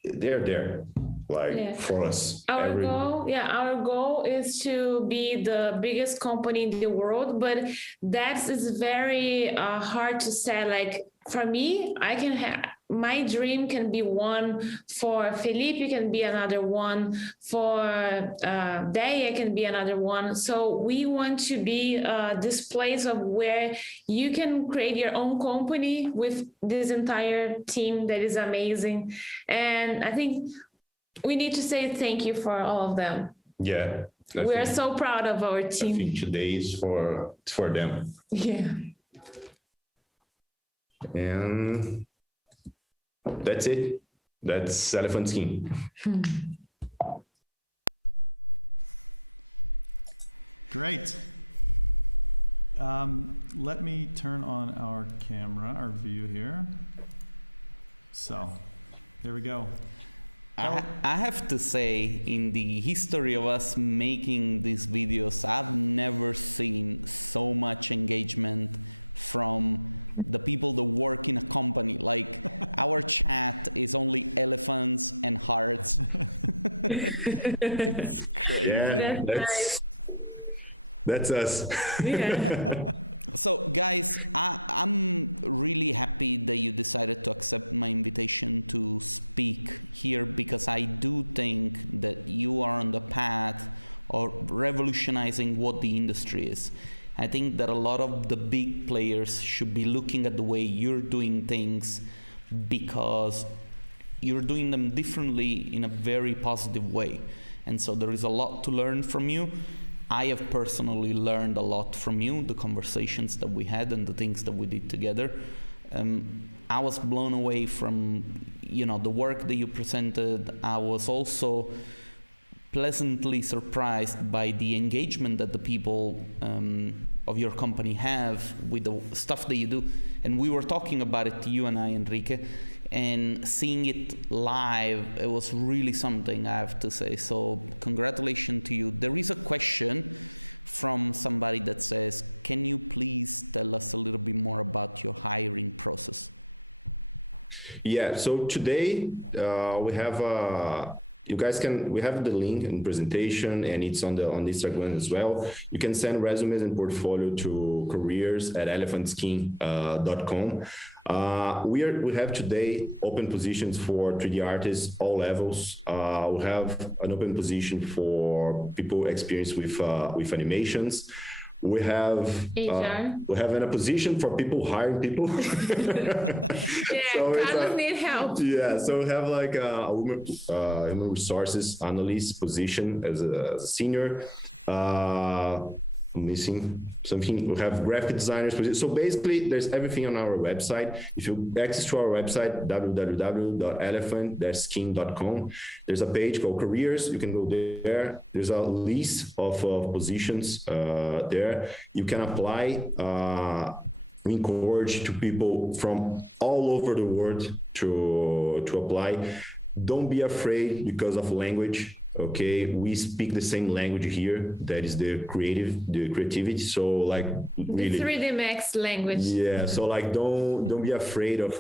they're there. Like for us, our goal is to be the biggest company in the world, but that is very hard to say. Like, for me, I can have my dream can be one for Felipe, can be another one for Deia, can be another one. So we want to be this place of where you can create your own company with this entire team that is amazing. And I think we need to say thank you for all of them. Yeah. We are so proud of our I team. think today is for them. Yeah. And that's it. That's Elephant Skin. Great. Let me turn on our camera, our view here. So, there we go. I have to say, in the history of us making these videos, I've never seen so much engagement from the people that work in a company. Like, our chat is only elephants and hearts. It's crazy. Yeah, that's us. Yeah. So guys, I'm really happy that you decided to accept my invitation to speak here, because I do think that you are on the path of revolutionizing what the industry is. I think that a lot of the big players should be looking at the way you're doing things, because you're doing them differently in a very positive way. And so there is a lot to learn from you. I have personally learned a lot from you, the conversations that we had and the things that we did together. I was blown away from, the work that you presented. I was also pleasantly surprised by the engagement that the people of your company have with the stuff that you do. And we were talking about it, you and I, Henrique, and seeing it live, it was really something, I have to say. So congratulations to you. There is a question from somebody that says, can you please tell us a little bit more about your hiring process? Yeah, so today we have we have the link in presentation, and it's on the Instagram as well. You can send resumes and portfolio to careers@elephantskin.com. We have today open positions for 3D artists, all levels. We have an open position for people experienced with animations. We have a position for people hiring people. Yeah, so kind of need help. Yeah, so we have like a human resources analyst position as a senior. Missing something. We have graphic designers position. So basically, there's everything on our website. If you access to our website, www.elephant-skin.com, there's a page called careers. You can go there. There's a list of positions there. You can apply. We encourage to people from all over the world to apply. Don't be afraid because of language. Okay, we speak the same language here. That is the creativity. So like really, the 3D Max language. Yeah. So like, don't be afraid of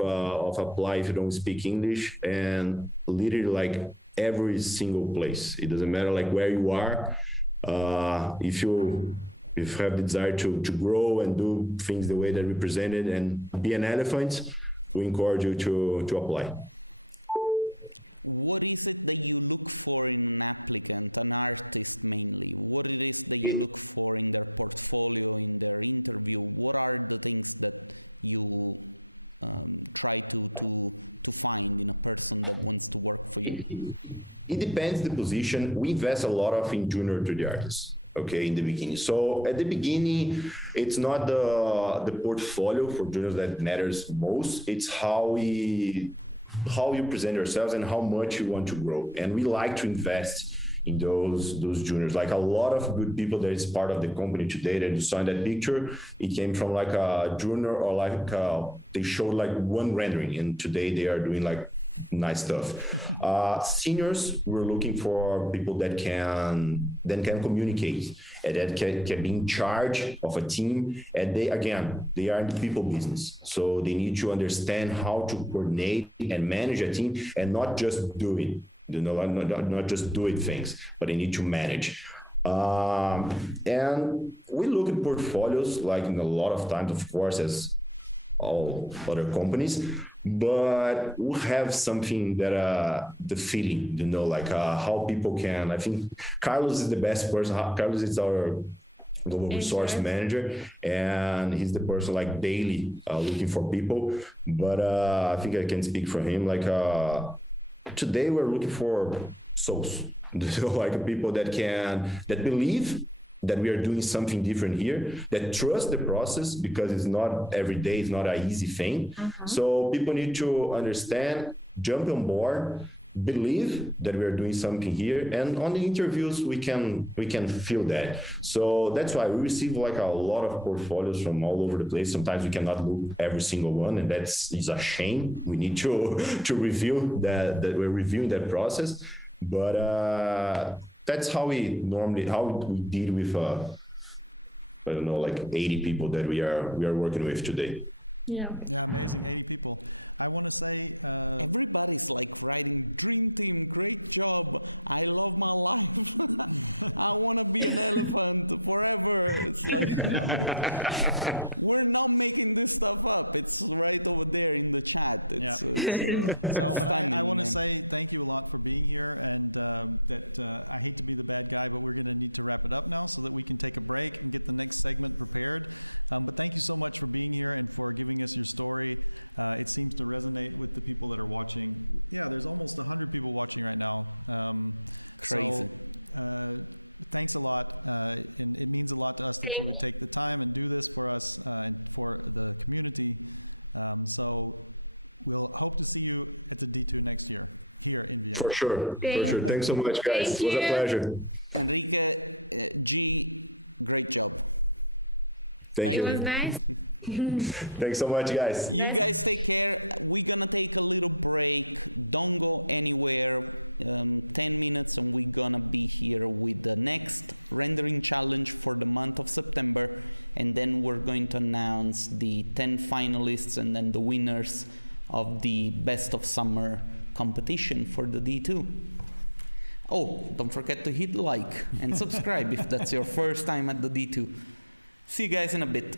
apply if you don't speak English. And literally like every single place. It doesn't matter like where you are. If you have the desire to grow and do things the way that we presented and be an elephant, we encourage you to apply. What is it that you look for in an applicant, an artist mainly? What it is that you look for in their portfolio, in their interview? What are the things that you try to find in a person that wants to work for you? It depends the position. We invest a lot in junior 3D artists. Okay, in the beginning. So at the beginning, it's not the portfolio for juniors that matters most. It's how you present yourselves and how much you want to grow. And we like to invest in those juniors. Like a lot of good people that is part of the company today that you saw in that picture, it came from like a junior or like they showed like one rendering, and today they are doing like nice stuff. Seniors, we're looking for people that can communicate and that can be in charge of a team. And they are in the people business, so they need to understand how to coordinate and manage a team and not just do it. Not just do it things, but they need to manage. And we look at portfolios like in a lot of times, of course, as all other companies, but we have something that the feeling, like how people can. I think Carlos is the best person. Carlos is our global resource manager, and he's the person like daily looking for people. But I think I can speak for him. Like today, we're looking for souls, like people that believe that we are doing something different here, that trust the process, because it's not every day, it's not an easy thing. So people need to understand, jump on board, believe that we are doing something here, and on the interviews we can feel that. So that's why we receive like a lot of portfolios from all over the place. Sometimes we cannot look every single one, and is a shame. We need to review that we're reviewing that process, but that's how we deal with I don't know, like 80 people that we are working with today. Yeah, amazing, 80 people. I want to say everybody's like writing dream team, great job, I love my life. I want to be an elephant forever. It's like we're not making this stuff up, it's right over there in the chat. But I want to say thank you a lot for being here, and I hate to be the bad guy, but we're going to need to wrap it up now so that we can take a break and get the next segment prepared. But thank you so much for being here and for giving us your story. It seems to resonate with the people that are watching. Yeah, there's almost 100 people watching right now. Crazy. So, thanks a lot, and it means a lot to us that you would take the time and do this for us and for the community. So we'll hope to see you at the D2 next year here in Vienna. For sure. Thanks so much, guys. It was a pleasure. Enrique, G, great job. Thank you. It was nice. Thanks so much, guys. You guys take care. We're gonna take a little break. Don't go anywhere. 10 minutes and we're gonna be here with the next rendering challenge for the month of September, and then we're going to announce the 10 finalists and then the winners of the best of summer competition for the D2. Oh, don't forget to hit like and subscribe if that's your first time at the D2. See you guys in a bit.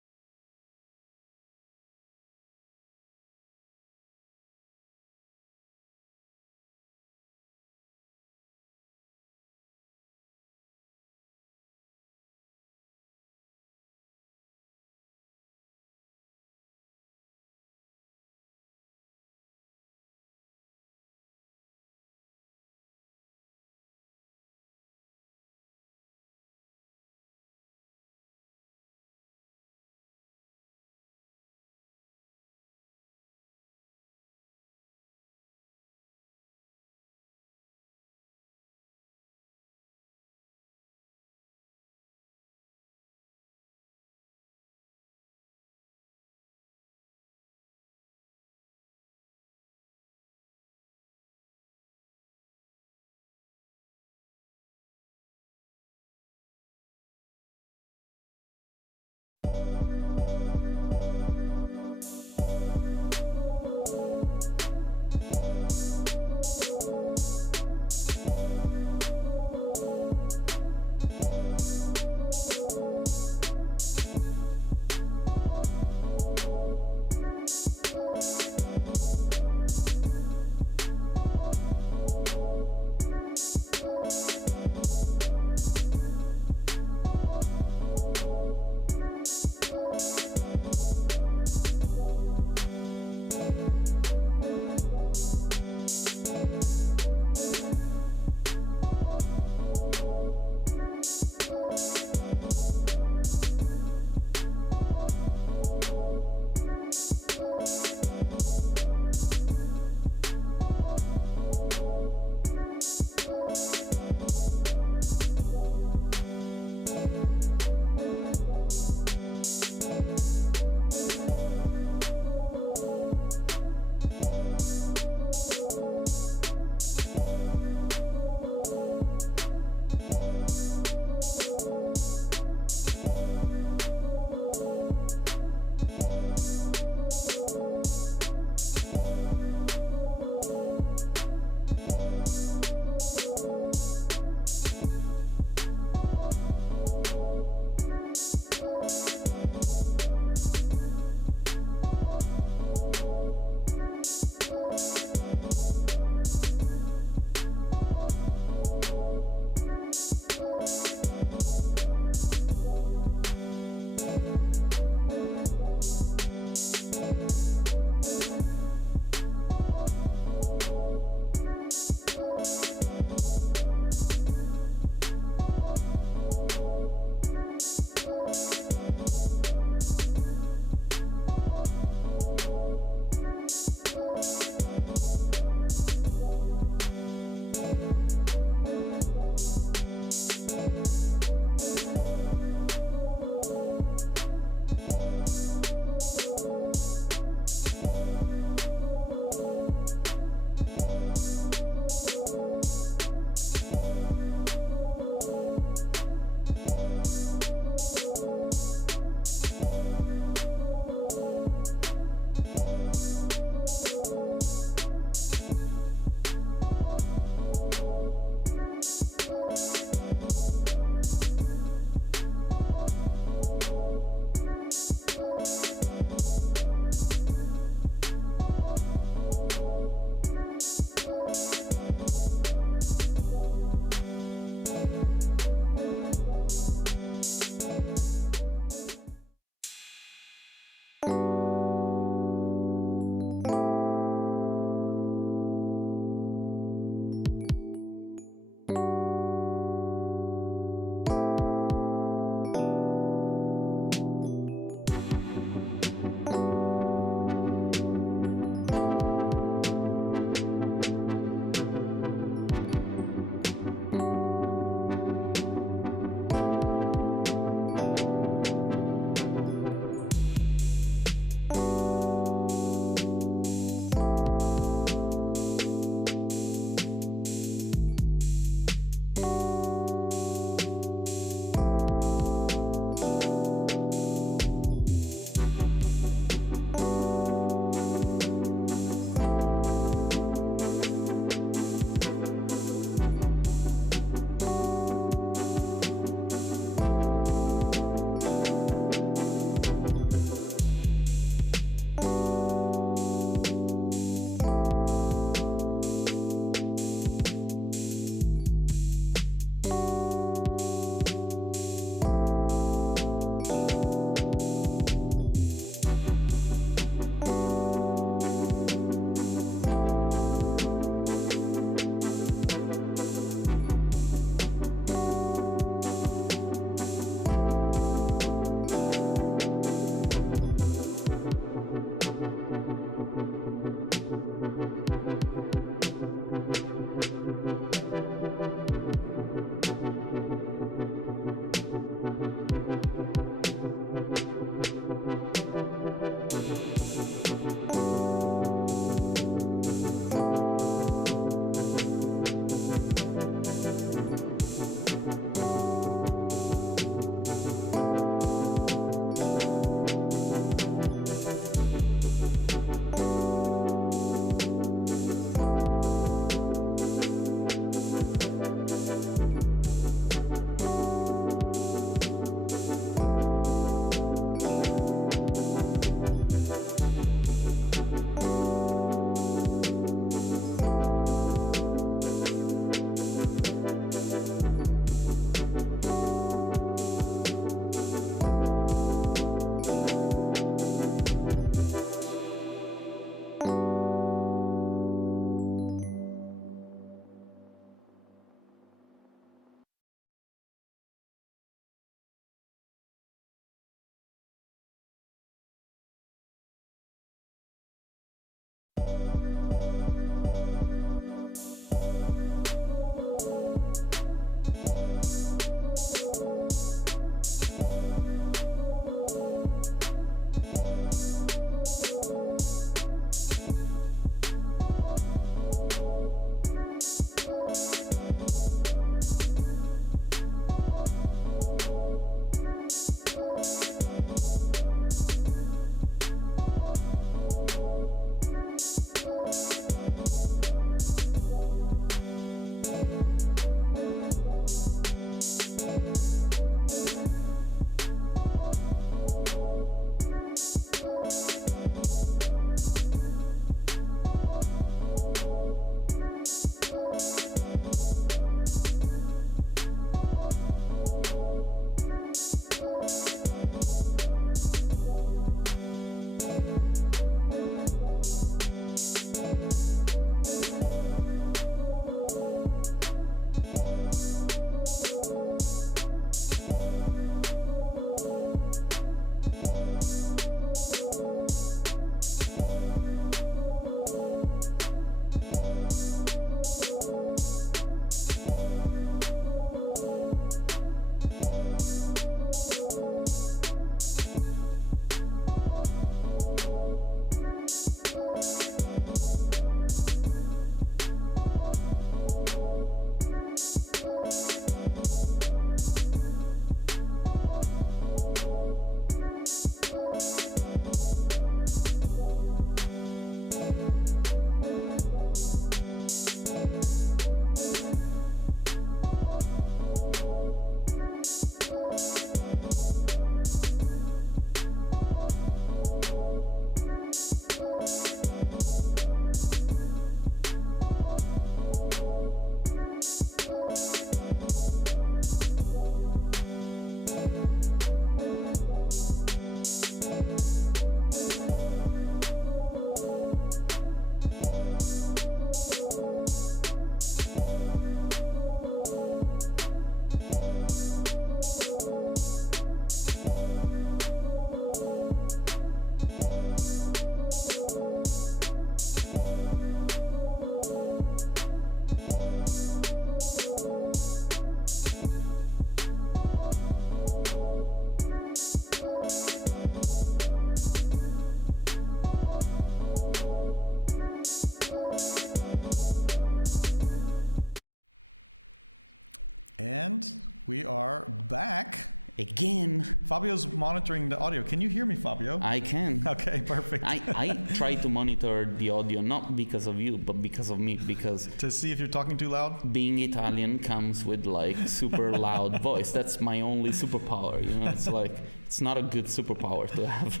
And we are back. Again. Fabio's monitoring the audio. Can you hear me, Fabio? I can. Okay, perfect. I try to monitor the audio, not because of you, but because of me, because... To see if you're talking too loud? Being Italian comes with like super loud voice. That's my only superpower, you know? It's like, it's not a good superpower to have.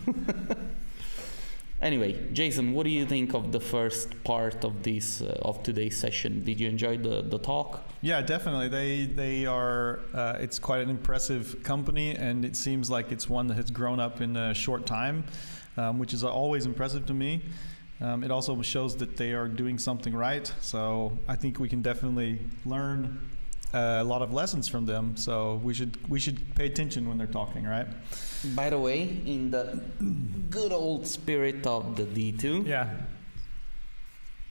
Anyway, Jason, what do you think of the first part of this of today's session? Did you enjoy the talk? Yeah, definitely. They are. It's quite an impressive company, and it seems like it's one that has grown up in a short time, which is always impressive to me. It also shows that they are doing something right. So I think we can definitely learn a lot of lessons from them. So we should pay attention when they're talking, right? By the way, in the good old spirit of the D2. Yeah.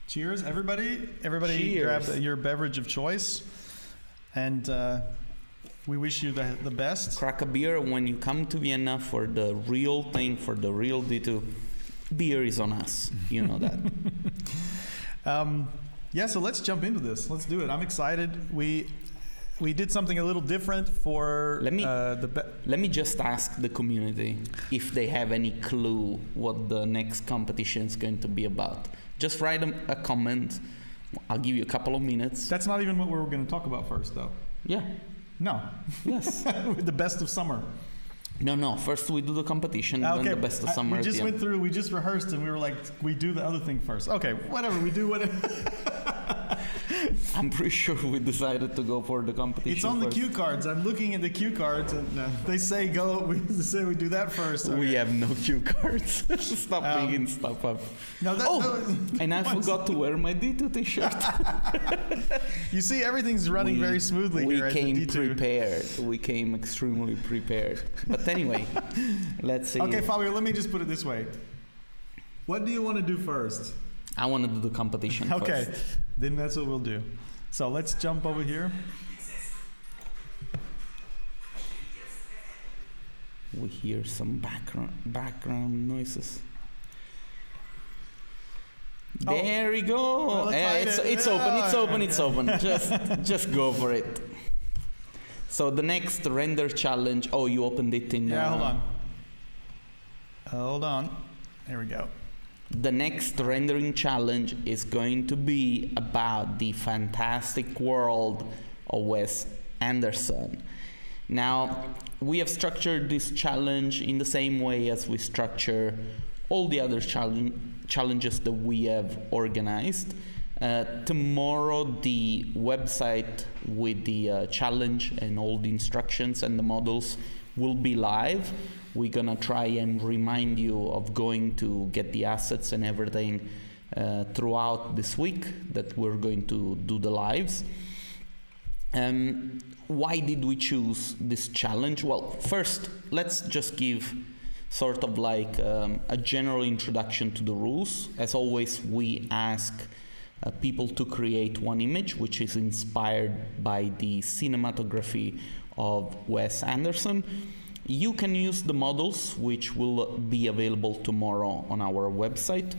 Cheers, everybody. Everybody Cheers. grab your beverage of choice. And we wish you the best. Crack a beer when you come to Vienna for the real thing, for the real D2. Beer is on us. You know that. Yeah, so let's jump into this. Let's do it. I'm excited. We did something a little different for let me just ask the community if they have any clue what the next competition is going to be about. Just write a comment. I'll give you a couple of minutes. That's not even what we were going to talk about first, though. Yeah. No. Yes. The best of summer. No. First we do the competition, then the best of summer. We just went through. We just rehearsed, and we were like, we do the other thing first. Okay, whatever. We do whatever. I'm pretty sure we decided to go for the competition. It's on first. the cue cards. I'm looking at the cue cards, and they say go. We say we do that first. Okay. We have no cue cards. Stop bringing stuff up. No, and I forgot to wear my D2 t-shirt. You see, everything's running very smoothly here at the D2. We came prepared. We came extremely prepared. But anyway, let's see. Okay, Fabio, let me just put it this way. What do you want to do first? I want to do the competition first. Okay, then that's what we'll do. So let's jump over here. We hear some background noises. There we go. Well, it's open. Just go for it. So the next render challenge. Oh, you opened it in. Yeah, hold on. There we go. The next rendering challenge is going to be about the fantastic world of Wes Anderson. Now, we have structured this challenge in the same way as we structure all the other challenges that we have organized. Tomorrow, the website with the challenge and all the instructions and the models will be live. We're gonna try and remind you of going to get the assets and everything throughout this week that we're going to do the lives. Why did we choose this challenge? Well, first, let's just give sort of like a general introduction to the rules. As always, we ask people to create one image which is inspired by the cinematography of Wes Anderson. You can use the models which will be available tomorrow on our website,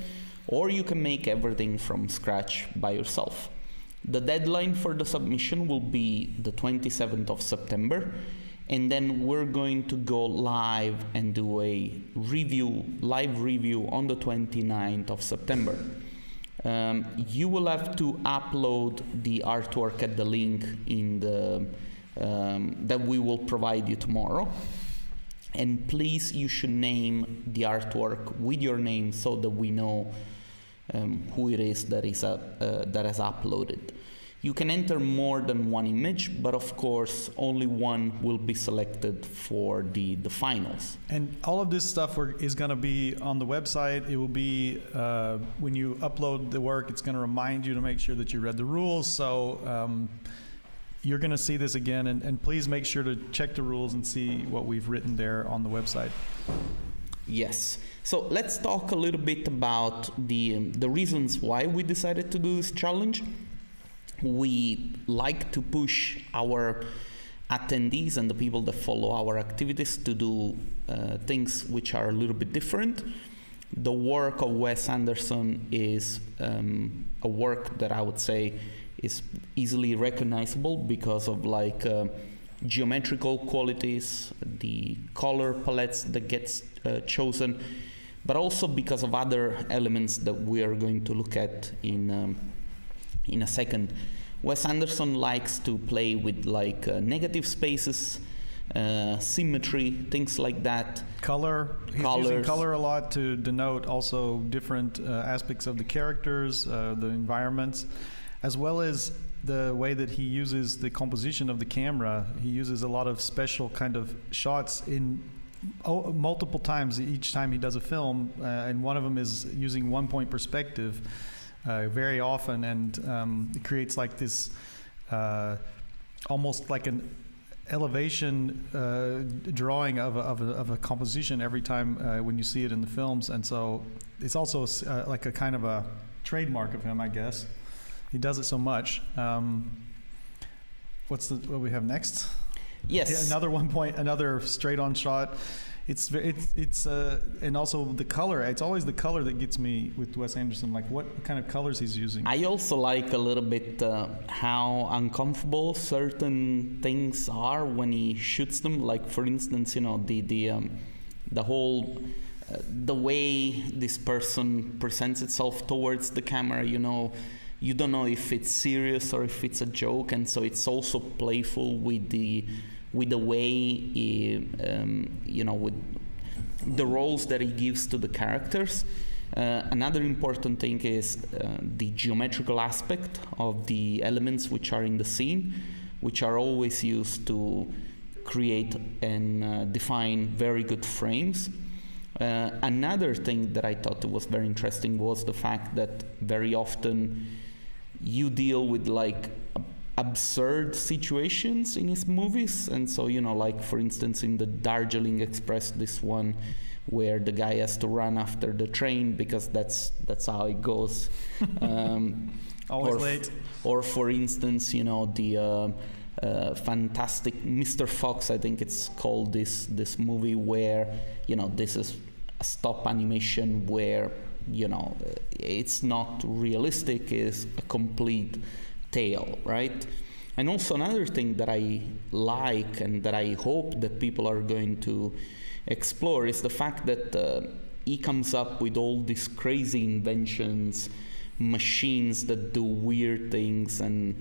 or you can make everything from scratch by yourself. The deadline for the submission will be the 27th of September, and then we're going to go live and do a live review on the 29th of September. You will have to upload the artwork at the link in the that we will provide you tomorrow. And please, you should name the artwork with your name so that we know who it is that has uploaded. You can enter more than one image, but of course, only one will be selected for the finals. And all of this stuff is going to be on the website. It will be, when you upload the work, it's going to remind you to make sure that you read the rules. So you're going to see this again, and please make sure to check the rules and see what we've written there on the website. Yes. So let's talk a little bit about the reasons why we decided to do this challenge. We like to push our attendees and the people that follow our activities to do things which are a little bit different. The work of Wes Anderson is a work that I would say is easily recognizable because of like geometrical qualities, the color palettes that gets chosen, but also because of other elements that we are going to look at in a second. Wes Anderson likes to play with like negative spaces, symmetry, things like that. Color. He's Colors. using color a lot to denote also different aspects of the characters, the environments, as well as the way that he uses the composition of the camera. He uses a lot of special kind of shots in multiple times each time he does a film, and one of them is using one-point perspective very often, and it creates like this almost like an elevation drawing of a composition every time when you see it in the films. And so it's also like a kind of a trademark of him, I guess. He does it so much. What we have next? Yes. Yeah, another straight-on shot. It's and also the color. It's always the color that gets me with Wes Anderson. Like what kind of colors he's using. I also like a little bit how uncomfortable certain things are when he shoots them. Like for instance, you know, the whole the way this person presents itself towards the camera. You know, you don't know if it's serious or if it's a joke, and so it's also playful with the way he, you know, with the roles that he gives to the characters. Another important thing is the geometrical aspect of the elements which are in the scene, which are always used to create and define very good frames. Another thing that I thought was very interesting was the fact that very often you deal with like absurd situations in his movies, and so, you know, like for instance in the Darjeeling Express, this one where the guy has to run after the train because that's how it goes. Always late. Or for instance, you know, the fantastic Mr. Fox, I think it's called, this movie where, you know, this is a stop animation where, you know, it's not realistic, it's a complete tale, right? And also another thing that I like and that I hope that people are going to explore is the fact that he comes up with all these crazy inventions, machines that do weird things. And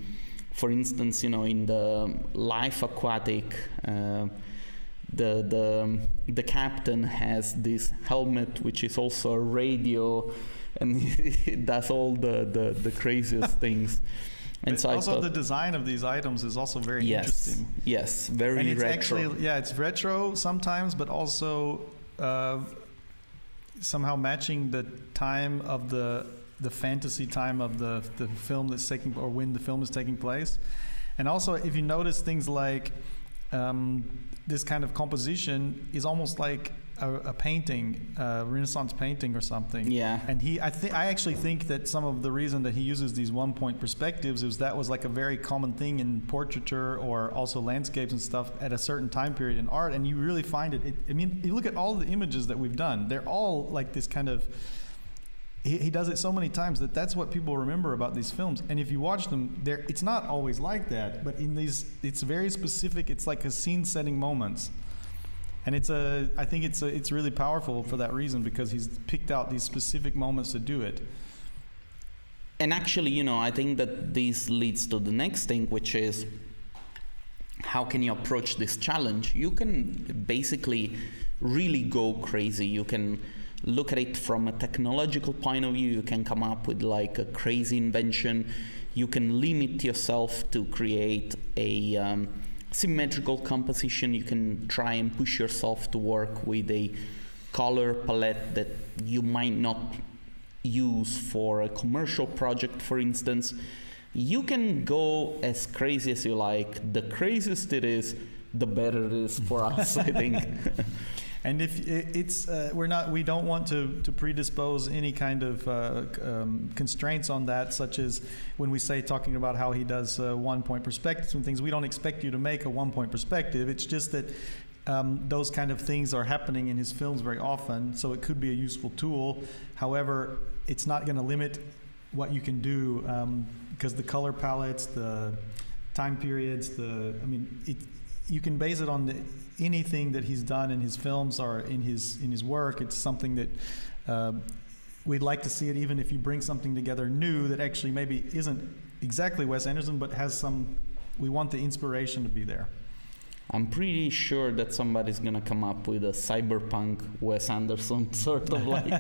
for instance, you know, in the Life Aquatic, the captain has this helmet which is also a radio, and it does all the craziest things. And so also the design of these items is also very interesting. Yes, very and it's retro. Actually, it's retro sometimes, but also somehow matching the time of the fantasy time of the film that's taking, or when the film is taking place. And also, if you notice things like this kind of composition is almost like a painting, a Renaissance painting or something. Yeah. And I actually think that some of the reason that he uses these one-point perspectives is that was like a very common thing in portraiture or also landscapes and stuff at a certain time period in art, and you really find it. I mean, you look at all the images that we've done; they're all like this kind of. He does it so many times that's what people remember about these films. And if you watch them, it's not always like that, but in these, it's very specific. It's like a scene-setting moments. And I think it's really powerful for that reason, because he's picked out these specific moments to do it. And actually, you know, I think that this leads to the next thing, which is how can you approach this challenge? You can basically really go crazy. You can look at it from a technological point of view. You can come up with like a crazy invention. You can limit yourself to create a symmetrical composition. You can try and push yourself to work with a color palette that you might not use for a commercial project, for instance. You can go as crazy as you like. The craziest it is, the better it is for us, I think. And if it's we don't want to predispose any kind of constraints on that, such as when we say, talking about how he does one-point perspectives and things. We don't expect you to make a one-point perspective. It's just that those kind of things are happening in his films very often, so it could be a useful tool. However, it's not going to limit what you can do because the color palettes, the time periods, you can base it on anything that he's done in his films or in his work. It's something that we'd like to see it, even if you bring something together new that actually maybe isn't exactly Wes Anderson, but has some. We want the inspiration to be there. I'm pretty sure that somebody's gonna come up with a cyberpunk Wes Anderson sort of like.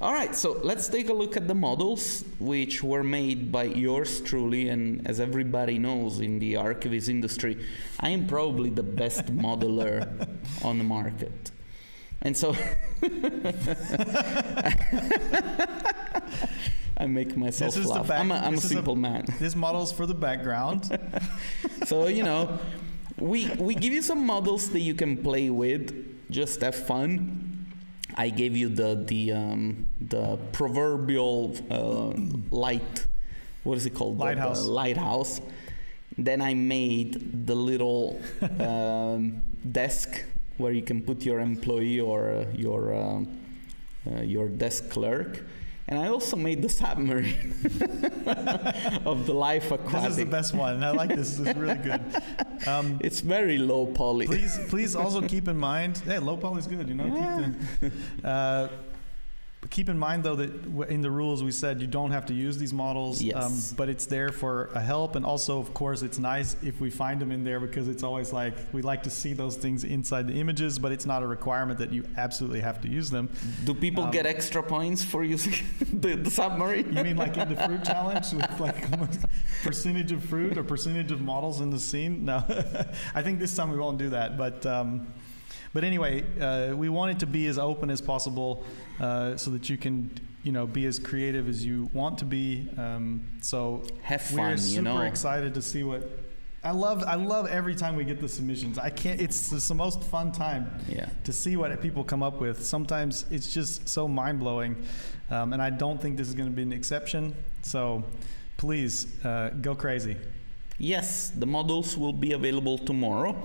All right, so let's take a look at the models, which were made by yours truly. And as everybody knows in the archivist industry, I am probably the best modeler on the market. And so I make myself laugh. I'm a simple man. This model's for the background. So, we give you some models that you can play with. Just have fun. I gave you the proverbial light. What is it called? Lighthouse. The lighthouse. Then I made the little desk where you can put your employee or your desk clerk. And I also made the submarine of the Life Aquatic. This is the best one. I like this. This is really good. It's very low poly. Please also keep in mind, low poly is good, Yeah. Keep in mind, though, that in the rules we said you don't have to use these models, yes. But it's there for a help. And also, of course, it's nice if we find them in there, because it's always like we like to see those things inside the images, but it's not a requirement that you absolutely have to use them. Do people get extra points for using the submarine? You mean like in the fruit challenge with like percentage of fruit or percentage of models in the scene? No, I think this time we won't do that. But anyway, we want it to be as open as possible, so that you can, be as creative as you want to be. So have fun. We're super excited to see what. I love every time we get the submissions. It's the most fun time to see what people come up with. Sometimes it's just so mind blowing, and I don't think this is going to be an exception. So please go crazy. Yes, the models will be available tomorrow.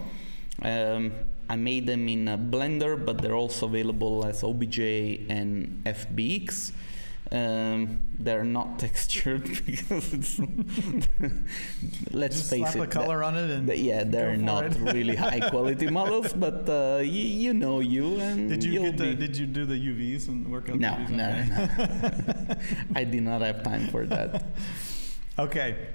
I made them in Blender, but they're also available as OBJ and FBX. They're not textured because it's let's just face slap it. A color on it and they're not really high quality models, but you know you and did you do the UVs and work on no, UVs? No. I did not have time for that. Okay.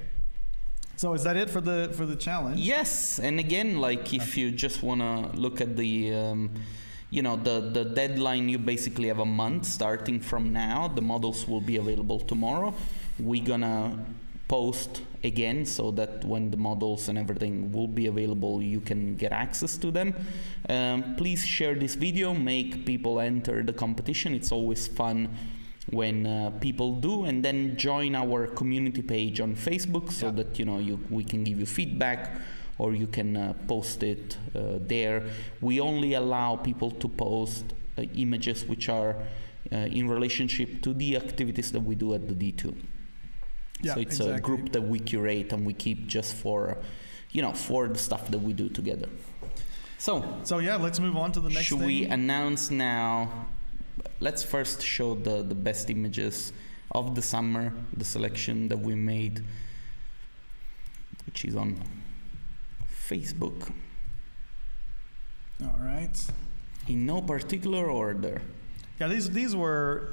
So is that it for the challenge? Yes, and again, like if you just want to look at the the deadline, you basically have a month starting from now. The models will be available tomorrow. We're gonna post again so that when the models and everything will be available, you can get access to them. Please share this video, make people enter the competition. It's always fun when people do, and then join our community page on Facebook so that we can give you feedback, or you can post it there. We only allow people to post images which are in relationship to the activities that we do at the D2. Yeah, so it's exactly. a group that we curate and we keep just for for the stuff that we do together. So yeah, let's move on to the next should thing. we announce now? Let's first show the best images of the summer, the selection that we made, which is on Facebook. All right. In no particular order. Yeah, these were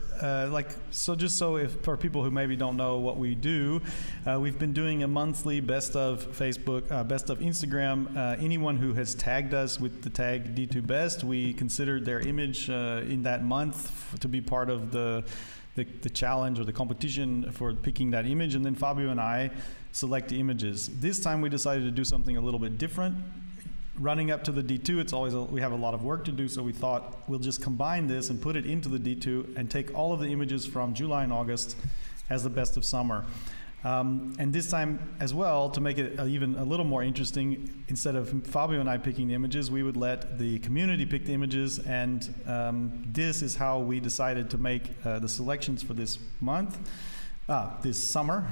just if for people who maybe don't know what we do, we've been doing a monthly best of Facebook, best of Instagram. Anyone who has tagged us with the tag D2 Best, we considered their image in that month to be part of the challenge or the competition for picking that image, and then Fabio and I select the images. This time we decided to do something a little bit different. Running up to the D2, we have a lot of work to do, so we thought we'll just combine this and put it into the D2 and take all of the images from July and August as the best of summer. And this time as well, to make it even a little more interesting, instead of Fabio and I picking the images, we would let the community pick the images, and this is how we decided to make the selections for this month, this summer.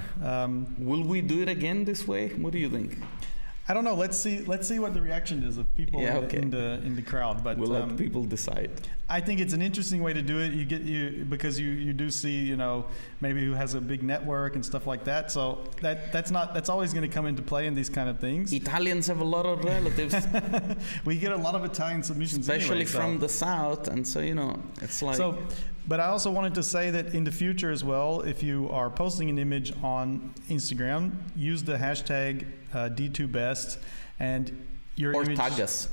Will we do it again this way? What do you think? I don't know. Let's see what the reaction is of people in the crowd. But we'll let people decide. I think it's an interesting way to do it. Because you do see, maybe who has a big network and stuff like that. So that's always going to come into play in these kind of things. Italians have a lot of relatives. We get a lot of Italian submissions, especially from the south, and so it's like. So, but I also wanted to say that in the future as well, if you are posting an image on Instagram, use the hashtag D2Best and your image. Or tag us.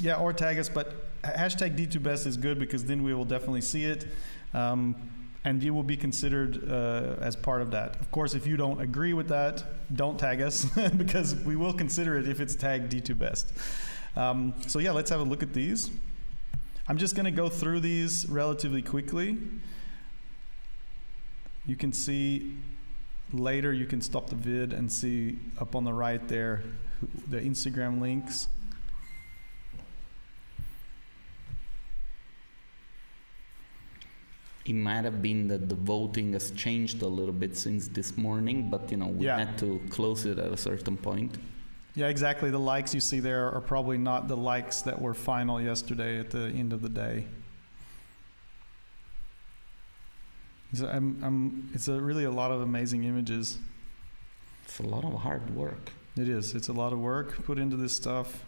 Yeah, or tag us, but hashtag D2Best is good because then we will definitely see it, and you will be considered as part of that. Of course, if you don't agree with that, don't tag us because we will consider it if it's tagged D2Best. So yeah, let's have a look at these. I'm just going to go through these relatively quickly. You can see later, you can stop the vid and see up on the right there the Instagram links. It might have been that the voting has changed a little bit since this morning, but we had to close it at a certain point. Yeah, exactly. The likes you see there are probably not the likes that were final yesterday at the end of the day. So it's really a lot of amazing images. It's a lot of hard work. It is. It's a lot of work put into this stuff.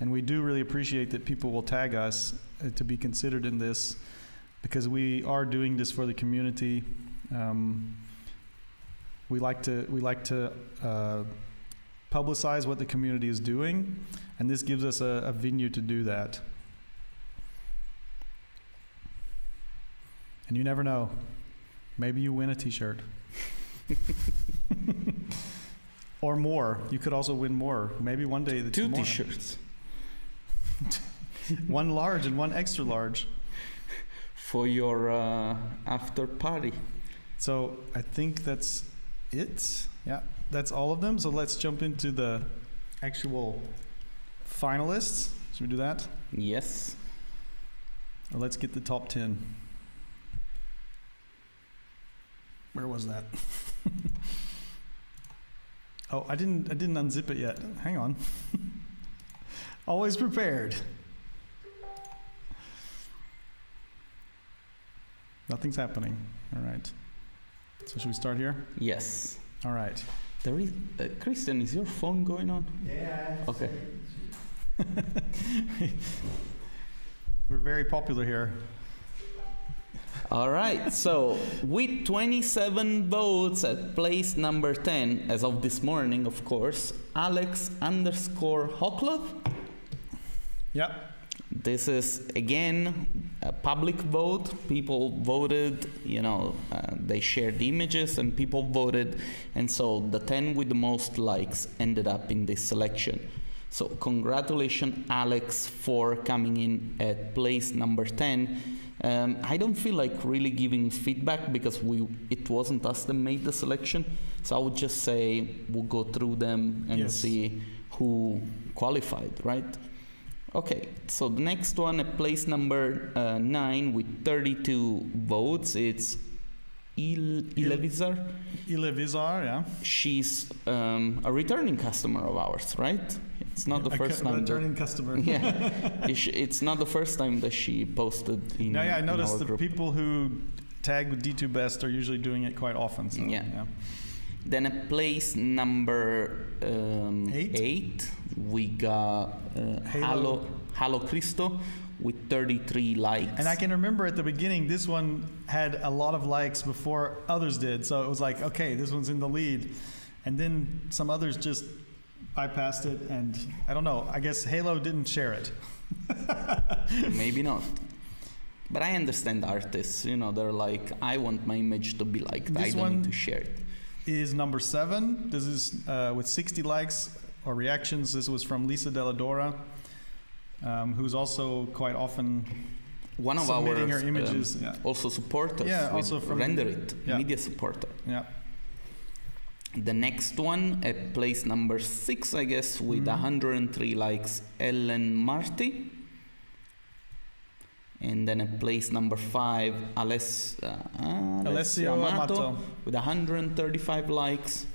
And we do really appreciate that people will tag us to be considered in this, because we are doing this for the community. We like to publicize what the community is doing, and this gives us a venue to do that. And you never know, maybe you win a t-shirt. Or more. You could also win more. Maybe one day two t-shirts. One large and one extra large. For your after party. So I think that's it. Yeah, that's all of them. So let's jump into the actual finalists. Should we do that? Yes. Or let's get the top 10. Where was that? Oh, I didn't unzip it yet. Hang on. Always prepared. Nothing's happening. All right. So should we start here? Yes. All right. There is Christian, is your phone going on? Yeah. Okay. We're very popular here. All right. So with 27 votes at place number 10, as of this morning, of course, Alex_Hoklov. Yep. This is, again, a public vote. People voted, they shared the images and people voted. And so the 10 with the most likes ended up in this selection. So congratulations, Alex, for coming in at place number 10. I don't feel like really giving feedback because it wasn't us that made the selection. So I would just say we'll go through them and see who qualified, right? Okay, so the next one at place number 9 with 32 votes, it's Ilevizar. Ilevizar, yeah. She's a returning customer of ours, right? It's not the first time. Returning customer. Yeah, it's not the first time that she posted in. I noticed the group. People who tag with D2Best are usually doing it quite often. So, yeah. Then at place number 8, we got Halo Cristo with 33 likes. And I can remember at the beginning, this one had a lot of likes before others did. So it was like, okay, this one's in the lead. And then some others just bypassed it. And I don't know, I guess Halo didn't share it. Maybe not. But I understand artists, they're like, I want my image to be liked. I don't need to share it. Is number 7. This is with 60 likes or reactions. This was from Lisa Deladora, who's also quite often one of our her images. Also supporters. Yeah, also from Render It, media supporter. Yeah. The next one at place number 6, I guess, with 103 likes, Ellen Marti. And then at place number 5, Alessio Amato with 135 likes.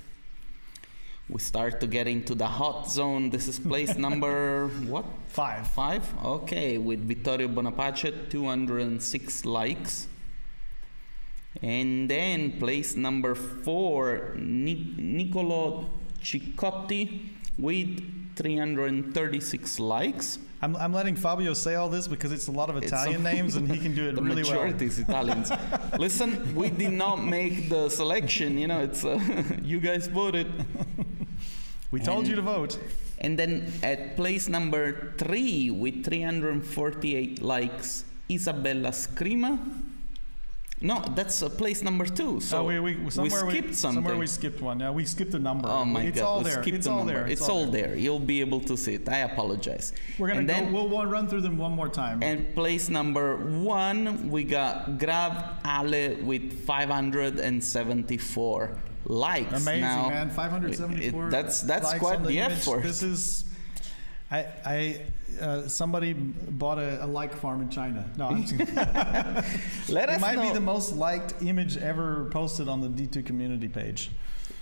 We start to get into the hot zone. This is place number what? 5. 5? Okay, with Vittorio Bonapace, 206 likes. And then place number 4, Niccolò Ciccotti with 336 likes. I'm letting Fabio say all this because it's a lot of Italian names and he can do it really well. The majority is Italians. Listen, we did not make the selection. It's you guys voted. We told you to vote. And then at place number 3 with 348 likes, Isabella Scrima. No, that's place number 2. So we skipped something. Somewhere we skipped one. Yeah, we skipped a number. Oh my it's God! All there. It's all there. It's all there. You'll be able to see it. I apologize. We'll run through them one more time. And place number 1, we got Grav Ale with 574 likes. Amazing, man! 574. That's quite the effort. This is. Somebody bought a like farm in China. No, I'm just kidding. It might be the most liked image ever posted on the D2 community page.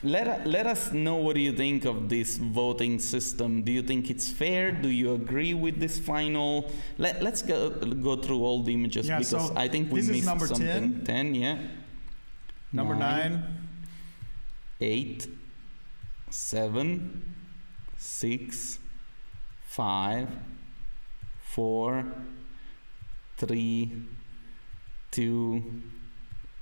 Let us know what do you think of this voting system. Do you think it's fair? Do you agree with this final? Let's go through all the images because so I think we missed number something. 10, yeah. Number 9. 8, 7, 6, 5, 4, 3, 2,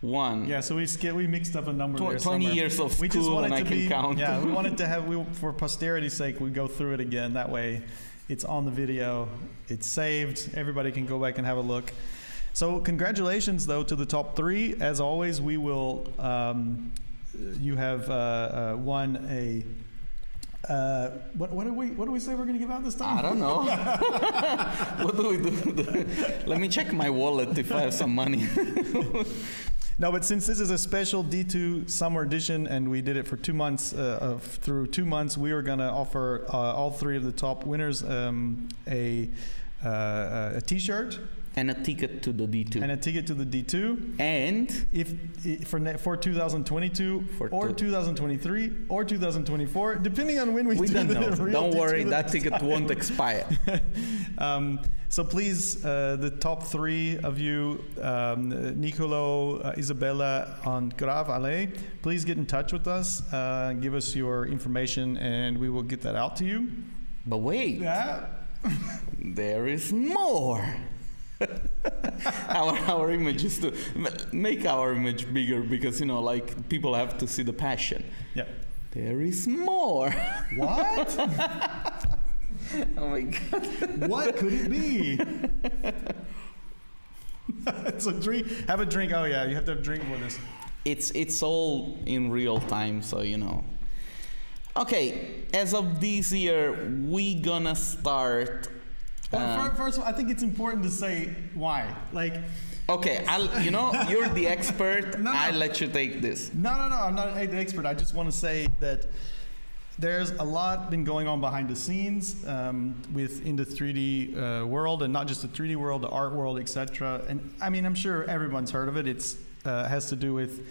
1. Yeah, so we mixed up a number there 20 somewhere. years of school and I can count. Yeah, we wanted to have, for posterity's sake, we go through it again. That way it's on the video, it's saved, everybody can go back and have a look. So congratulations, though, to the top 3. As always, we will, you have won a... what do we say we're going to give out this time? I don't know. What do we do? Let me check my wallet if I have some money. No, but since this is a special D2 summer edition and we did it for 2 months, through 2 months, we are going to offer all 3 of the top winners a T-shirt. And a ticket to the D2. And if for 2022 or 2023 or 2024, depending on when we don't know. Don't worry, that ticket won't expire. So please, the top 3 of you, Niccolò, Isabella, and Grav Ale, please get in touch with us. Give us your information, and we will get that out to you. But wait, there is more. our image is to make our image bigger because people have to see the passion. Yeah, there is more. What? Oh my God! What could it be? So have a drink. Oh yeah, you have to have a drink for this. It's all in real time, so Okay, as of this year, we gonna start. Well, first of all, I think it's important to say why. Okay, you're the expert. No. I'll let you take this. No, I'm not the expert. I just want to say that there's a lot been going on behind the scenes in the 3D world, and not just the 3D world, the art world, etc. And I mean, I'm sure everyone's heard of it. It's has to do with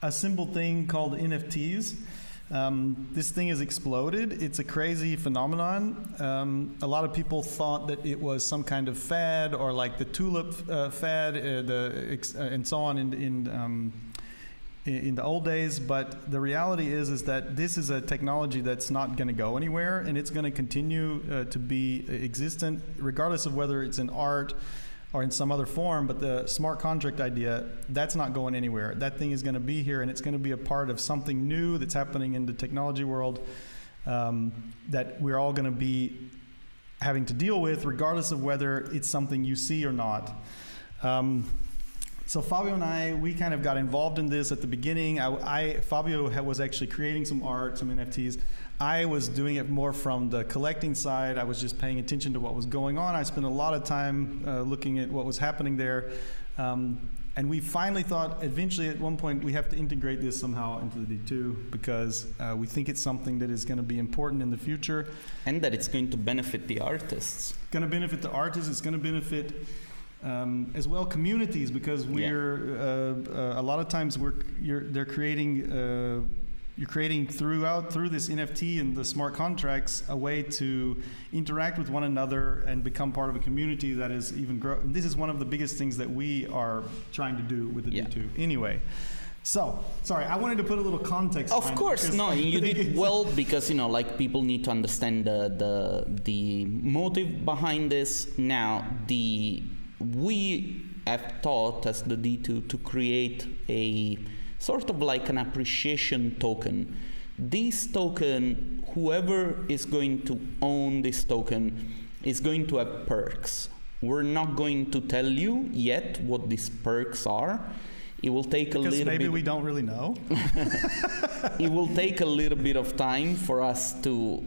a simple thing called NFTs. This thing has exploded. It's a crazy phenomenon. A lot of people thought that it was some kind of fad, or like the tulip fad, and so on in the old days. But the reality is that this is a technology that's not going to go anywhere, and it's going to continue to be existent, regardless of whether it's in art or in some other form. But the smart contract idea, that's not going anywhere. That thing is going to be here, and it's going to be a part of something new that's happening in the technology world that we're all going to be having to deal with, regardless of whether it's something you see or not. So Fabio and I, we kind of got involved in this at the beginning. Fabio was actually creating some art, some NFTs. I was doing it more from the collecting side. I was just paying attention to what was going on. I spent a lot of time looking at what was happening there. And we finally thought, eventually at one point, we have to integrate this somehow into the D2 because we think it's something that is going to be important in the future. And that it's going to benefit the artists. It's going to benefit the artists. It's going to benefit as well communities, because we're a lot of times they're creating you're creating through this NFT and the smart contracts a way to interact with one another and become part of a community that is even grow. This is one of the biggest things that we are trying to do with the D2. Anyway, so sorry, I wanted to put a little context. Of course, no, you did well, because like people need to understand the motive behind this. Now, we have thought as the D2 to create a sort of like an appreciation token. This token, whoever is going to own this token is going to have perks. We're not going to tell you yet what these perks are. It will take because maybe we don't really know. It will take a little bit of time for us to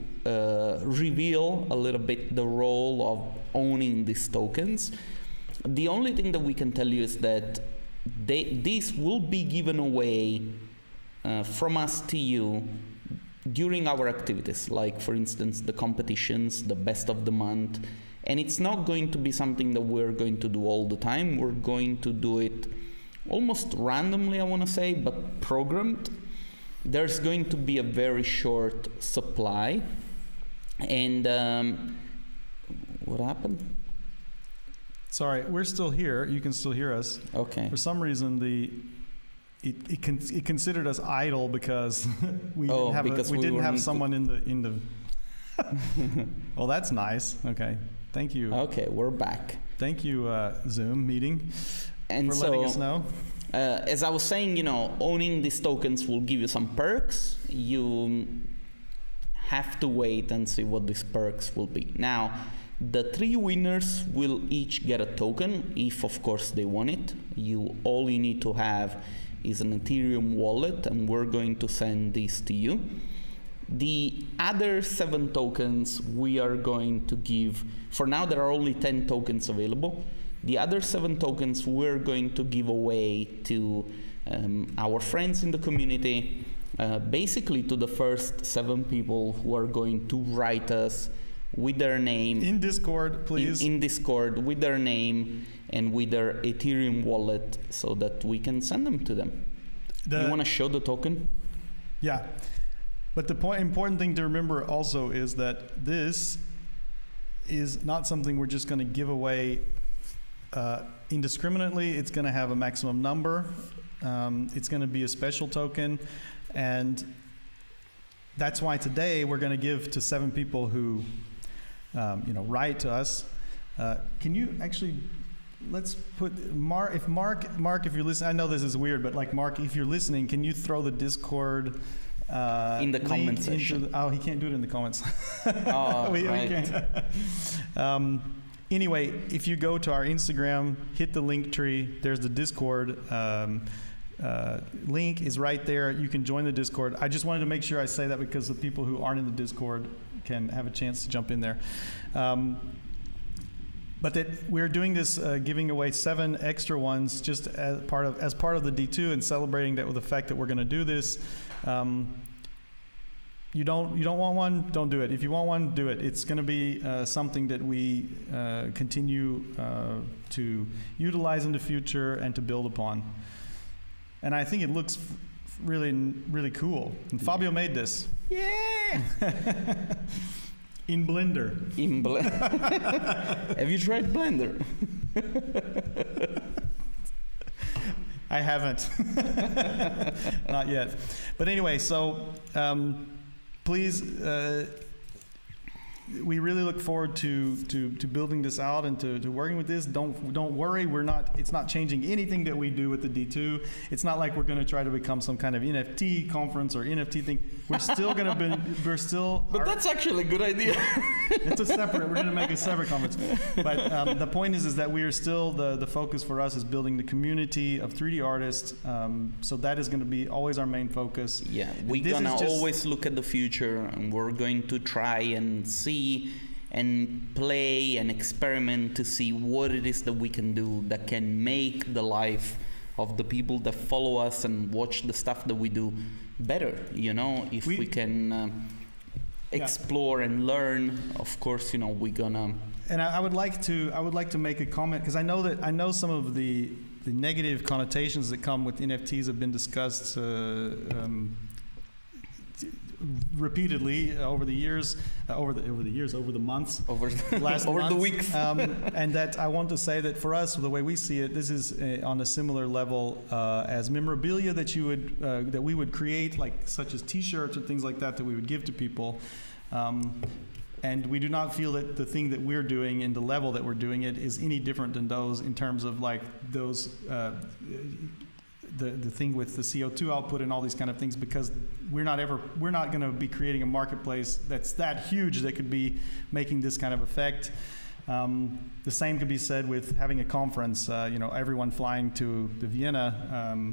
reveal a little bit the role of owning these tokens. The only thing that we can tell you is that these will be given away from us to you during our activities, like for instance the competitions, the best of the month. And it's not going to be something that we're going to do all the time. We're going to do it almost randomly, I want to say, but programmed. There's going to be a very short supply. And what happened? Sorry, we're still here. You can still hear us. Okay. For some reason, it considered us idle because we didn't have someone in the. Well, that's nice. Okay, thank you. Okay, we're back. Thank you, Zoom meeting, and for letting us know. As I was saying, owning these tokens will give you some perks. You have to wait and see what these perks will be. Now, the 3 winners will each get a token, if of course they want it. All you need to have is an Ethereum wallet, and we're going to send this to you. The other 7 tokens we are going to give, for now there are only 10 tokens available. The other 7 tokens we're going to give away to our friends in the community, basically to the first 7 people who are going to write us with their name in Discord, please. In Discord with their name and with their Ethereum wallet, so that we can send them to them. You want to show the token? Yeah, but the important thing to remember also is that this is not something we're just going to give away indiscriminately. It's going to have a maximum number. It's going to be a special token, and that's why today we're going to give to 7 people who write to us. Can you actually, let's put Mark, if you're listening, I know this is weird, but like Mark, if you're listening, can you throw the Discord in the comment section? He can't do it in the comments. Oh, we right. can't. Anyway, if you go to our Instagram, hit the link tree, there's the Discord link is right there. You can join the Discord. I just wanted to make sure I say that because the people who aren't in the Discord can have a chance to jump in there. But that we're doing this, giving away 7 extra ones just as part of the D2 and celebrating that with the fact that we're going to do this. You don't want one, don't do it. If you want one, do it. It's going to be something that we continue to utilize in the future and to build upon. And I think it looks really, really cool. And Fabio made this. Yeah! In Blender. Have you tried Blender? I haven't. Not yet. But anyway, so please, we really look forward to building this out and to working with this. Don't worry, it's not changing anything that we do with the D2. It's not like we're going to try to become some kind of NFT conference or NFT thing. We're still going to But that's actually a good idea. We're going to make a separate conference. But the point is that we are still, the focus for us is building the community of 3D artists. So that is going to be always our main focus. Yeah, we're going to always look at the future, and we're going to try and see and play and experiment to see what it is that we can do that can make the life of the people that follow us and watch the stuff that we do better. If we can explore and learn, of course, we're gonna. And I would like to make a comment, because I know some of the repeatedly over the years, over the months, over months, the weeks, and that I want to say that for us, the way we see it, this is on a similar level as memorabilia that you would that we would create, like such as T-shirts or things like that we would give to people. And we do not feel that the thing that we're doing and the level that we're doing it is any different than those in terms of like those the thing with the CO2 output and all these kind of things, because we're not going to be creating a marketplace that's that huge that could be making this kind of effect. The same could be said with having a conference. Everyone flying to Vienna.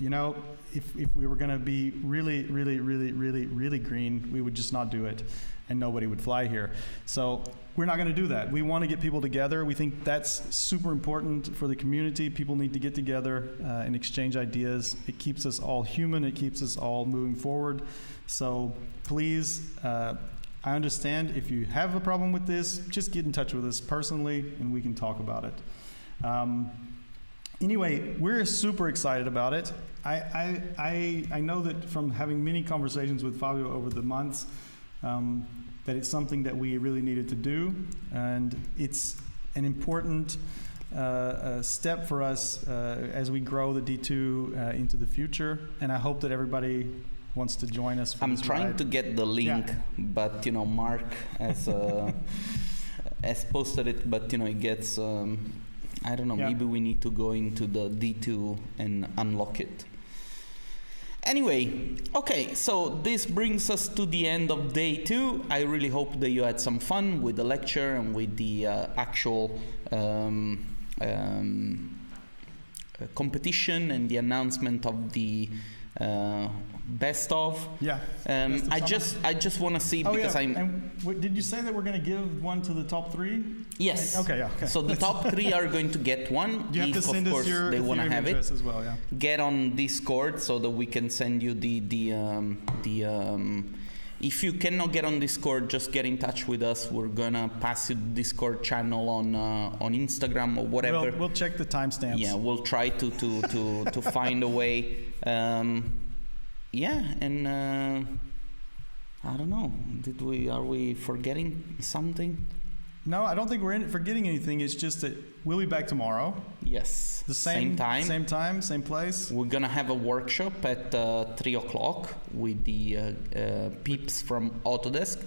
If we were going to be really, really, really, really, really green, we would just not do it, and nobody would fly here. So we're not going to do that. We want to get people together. We think that's super important for the community. People need to get together and exchange ideas. It keeps us all human. It keeps us all moving forward. So please, I understand if you have a problem with this, just get in touch with us personally, and we can talk about it. Anyway, we're super excited about it. I know that from having many conversations with Fabio over the months, that it's something that we really needed to do, and it's an important step for us as we grow the D2 into the future. And I hope that everybody wants to join us. I'm trying ride. To get the link, but Mark has posted it, but it gets. I don't know, maybe we need to go into the D2 and unlock it. Anyway, okay, so this brings us to the end of day 2. I really hope that you had some fun with the lecture and with the actual competition and the announcement of the best of. Yeah. I just want to see, because did you say that we're going to give one to the top 3? Yes. Okay. So the top 3 are going to get one. You have to send us your they want to have it as well. Yeah. Get on Discord so that we can send you the if you cannot get on Discord, just get in touch with us. We're gonna pass you the Discord channel on Instagram or whatever. We'll check the timestamps. Yeah, we'll try to find a way. And I don't know. Are we forgetting something? No, I don't think we're forgetting anything. It's just that we'll be back tomorrow. Yes. The same time, same place. We're gonna have a workshop at 3:00 with the peeps from Autodesk,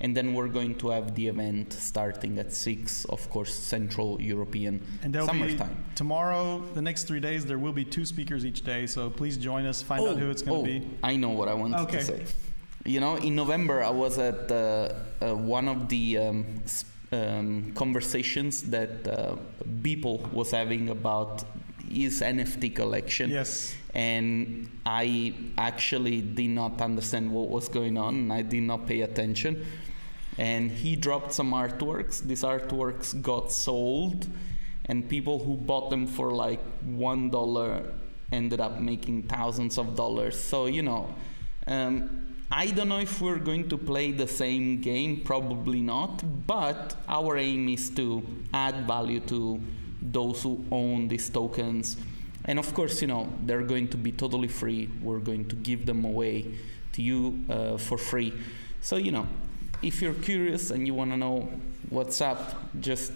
and then we're going to have the event starting at 6, of course, Central European summertime. Tomorrow, the next 3 days, there will be 2 speakers each day. So please join us. Find out who it's going to be. I know what I wanted to say. In November, I was at one of the conversations that Beeple was having about his NFT collection. Yes. And I actually did not understand what was going on, and I did not pay attention. And he dropped some artworks. These artworks got sold, and people who bought them for like $1 ended up making thousands of dollars. So, I don't know if we're going to play the same game, probably not, but our aim is to add value to those who own these tokens. And of course, they're going to be totally free. We're going to give them away to you for free. So, if you're curious and you want to know what's up, just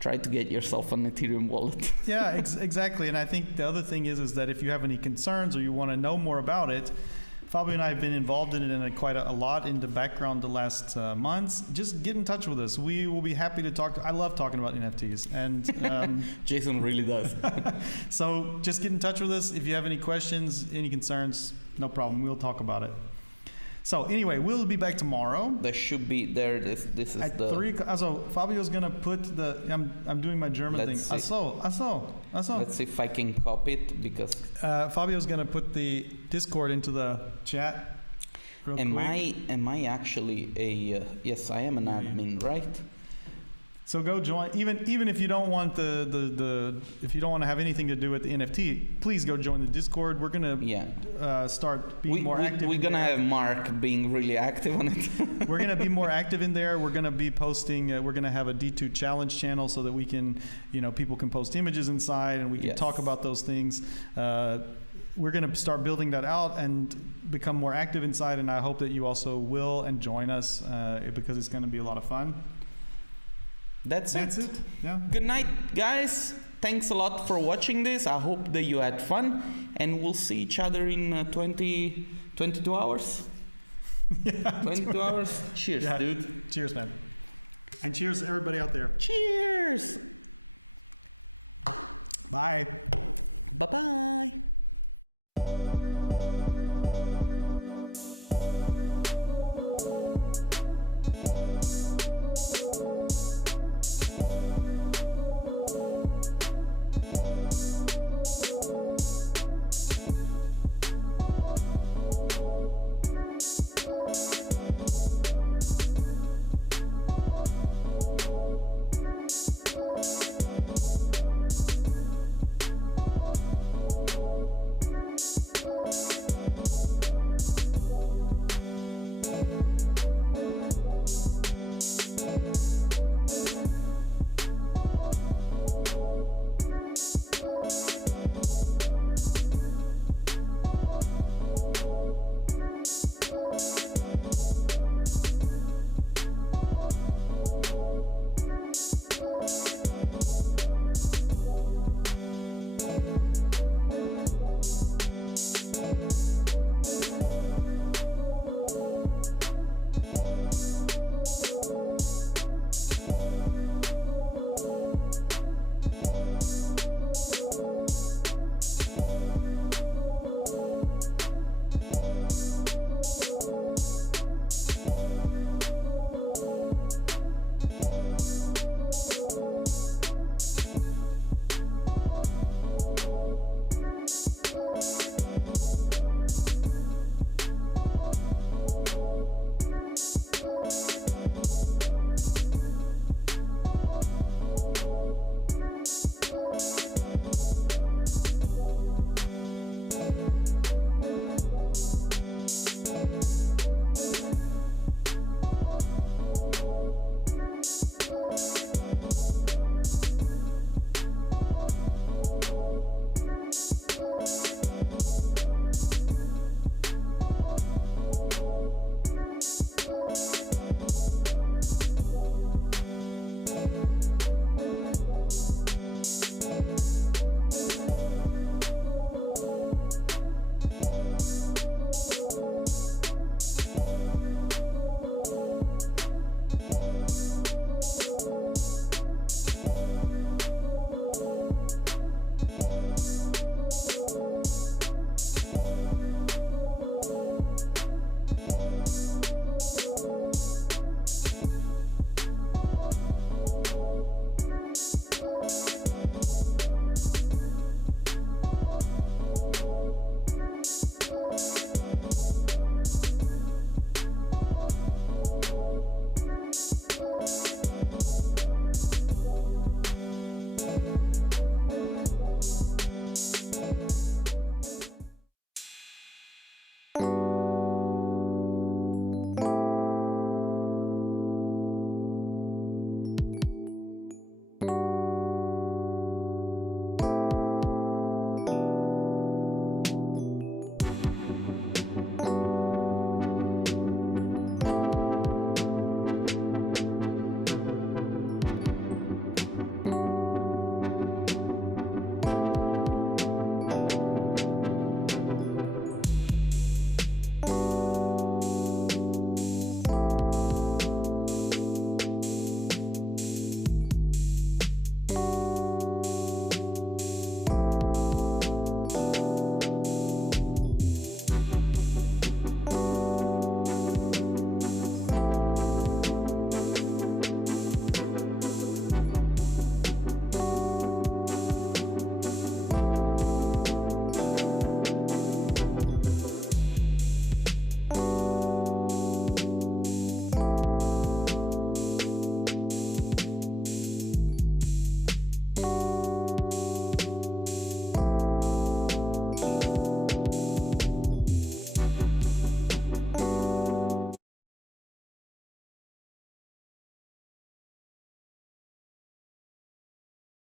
try to get yourself an Ethereum wallet. Yeah, exactly. And I think the other thing is that if you have any concerns or you want to know more about it, Fabio and I have been involved in it quite a lot in the background the last months. Just get in touch with us. We will be happy to talk. I love talking about NFTs. And Jason really does. So just get in touch with us. If you have any questions, any concerns, no problem. We'll talk about it. So anyway, we'll be back tomorrow. There should be there. This is at the 3. So Fabio's gonna put the. I'm doing my German thing. Aso. Let's see if I can copy it, because Fabio's gonna put the Discord into the chat. Am I actually a? Yes, I am an admin, right? So go join. Even if you don't want if you don't want to have anything to do with the NFT, please go join the Discord. We're gonna start being more active. We're gonna have Mark being really active on it. We're gonna be more active in there. We're gonna be posting. We're gonna have a D2 Challenge channel so that we can, people can post images inside and we can talk about those things. we're going to start building that out and become more active inside, and I hope that you also will and join us because it's going to be a lot of fun. That's it. Yeah. Good night, guys. Thanks a lot for watching this. I hope that you had fun, and we'll see each other in 22 hours. Yeah, 22 hours. Cheers, yeah. Dude. Cheers, man. And cheers to everybody out there. Cheers. Bye. Bye-bye.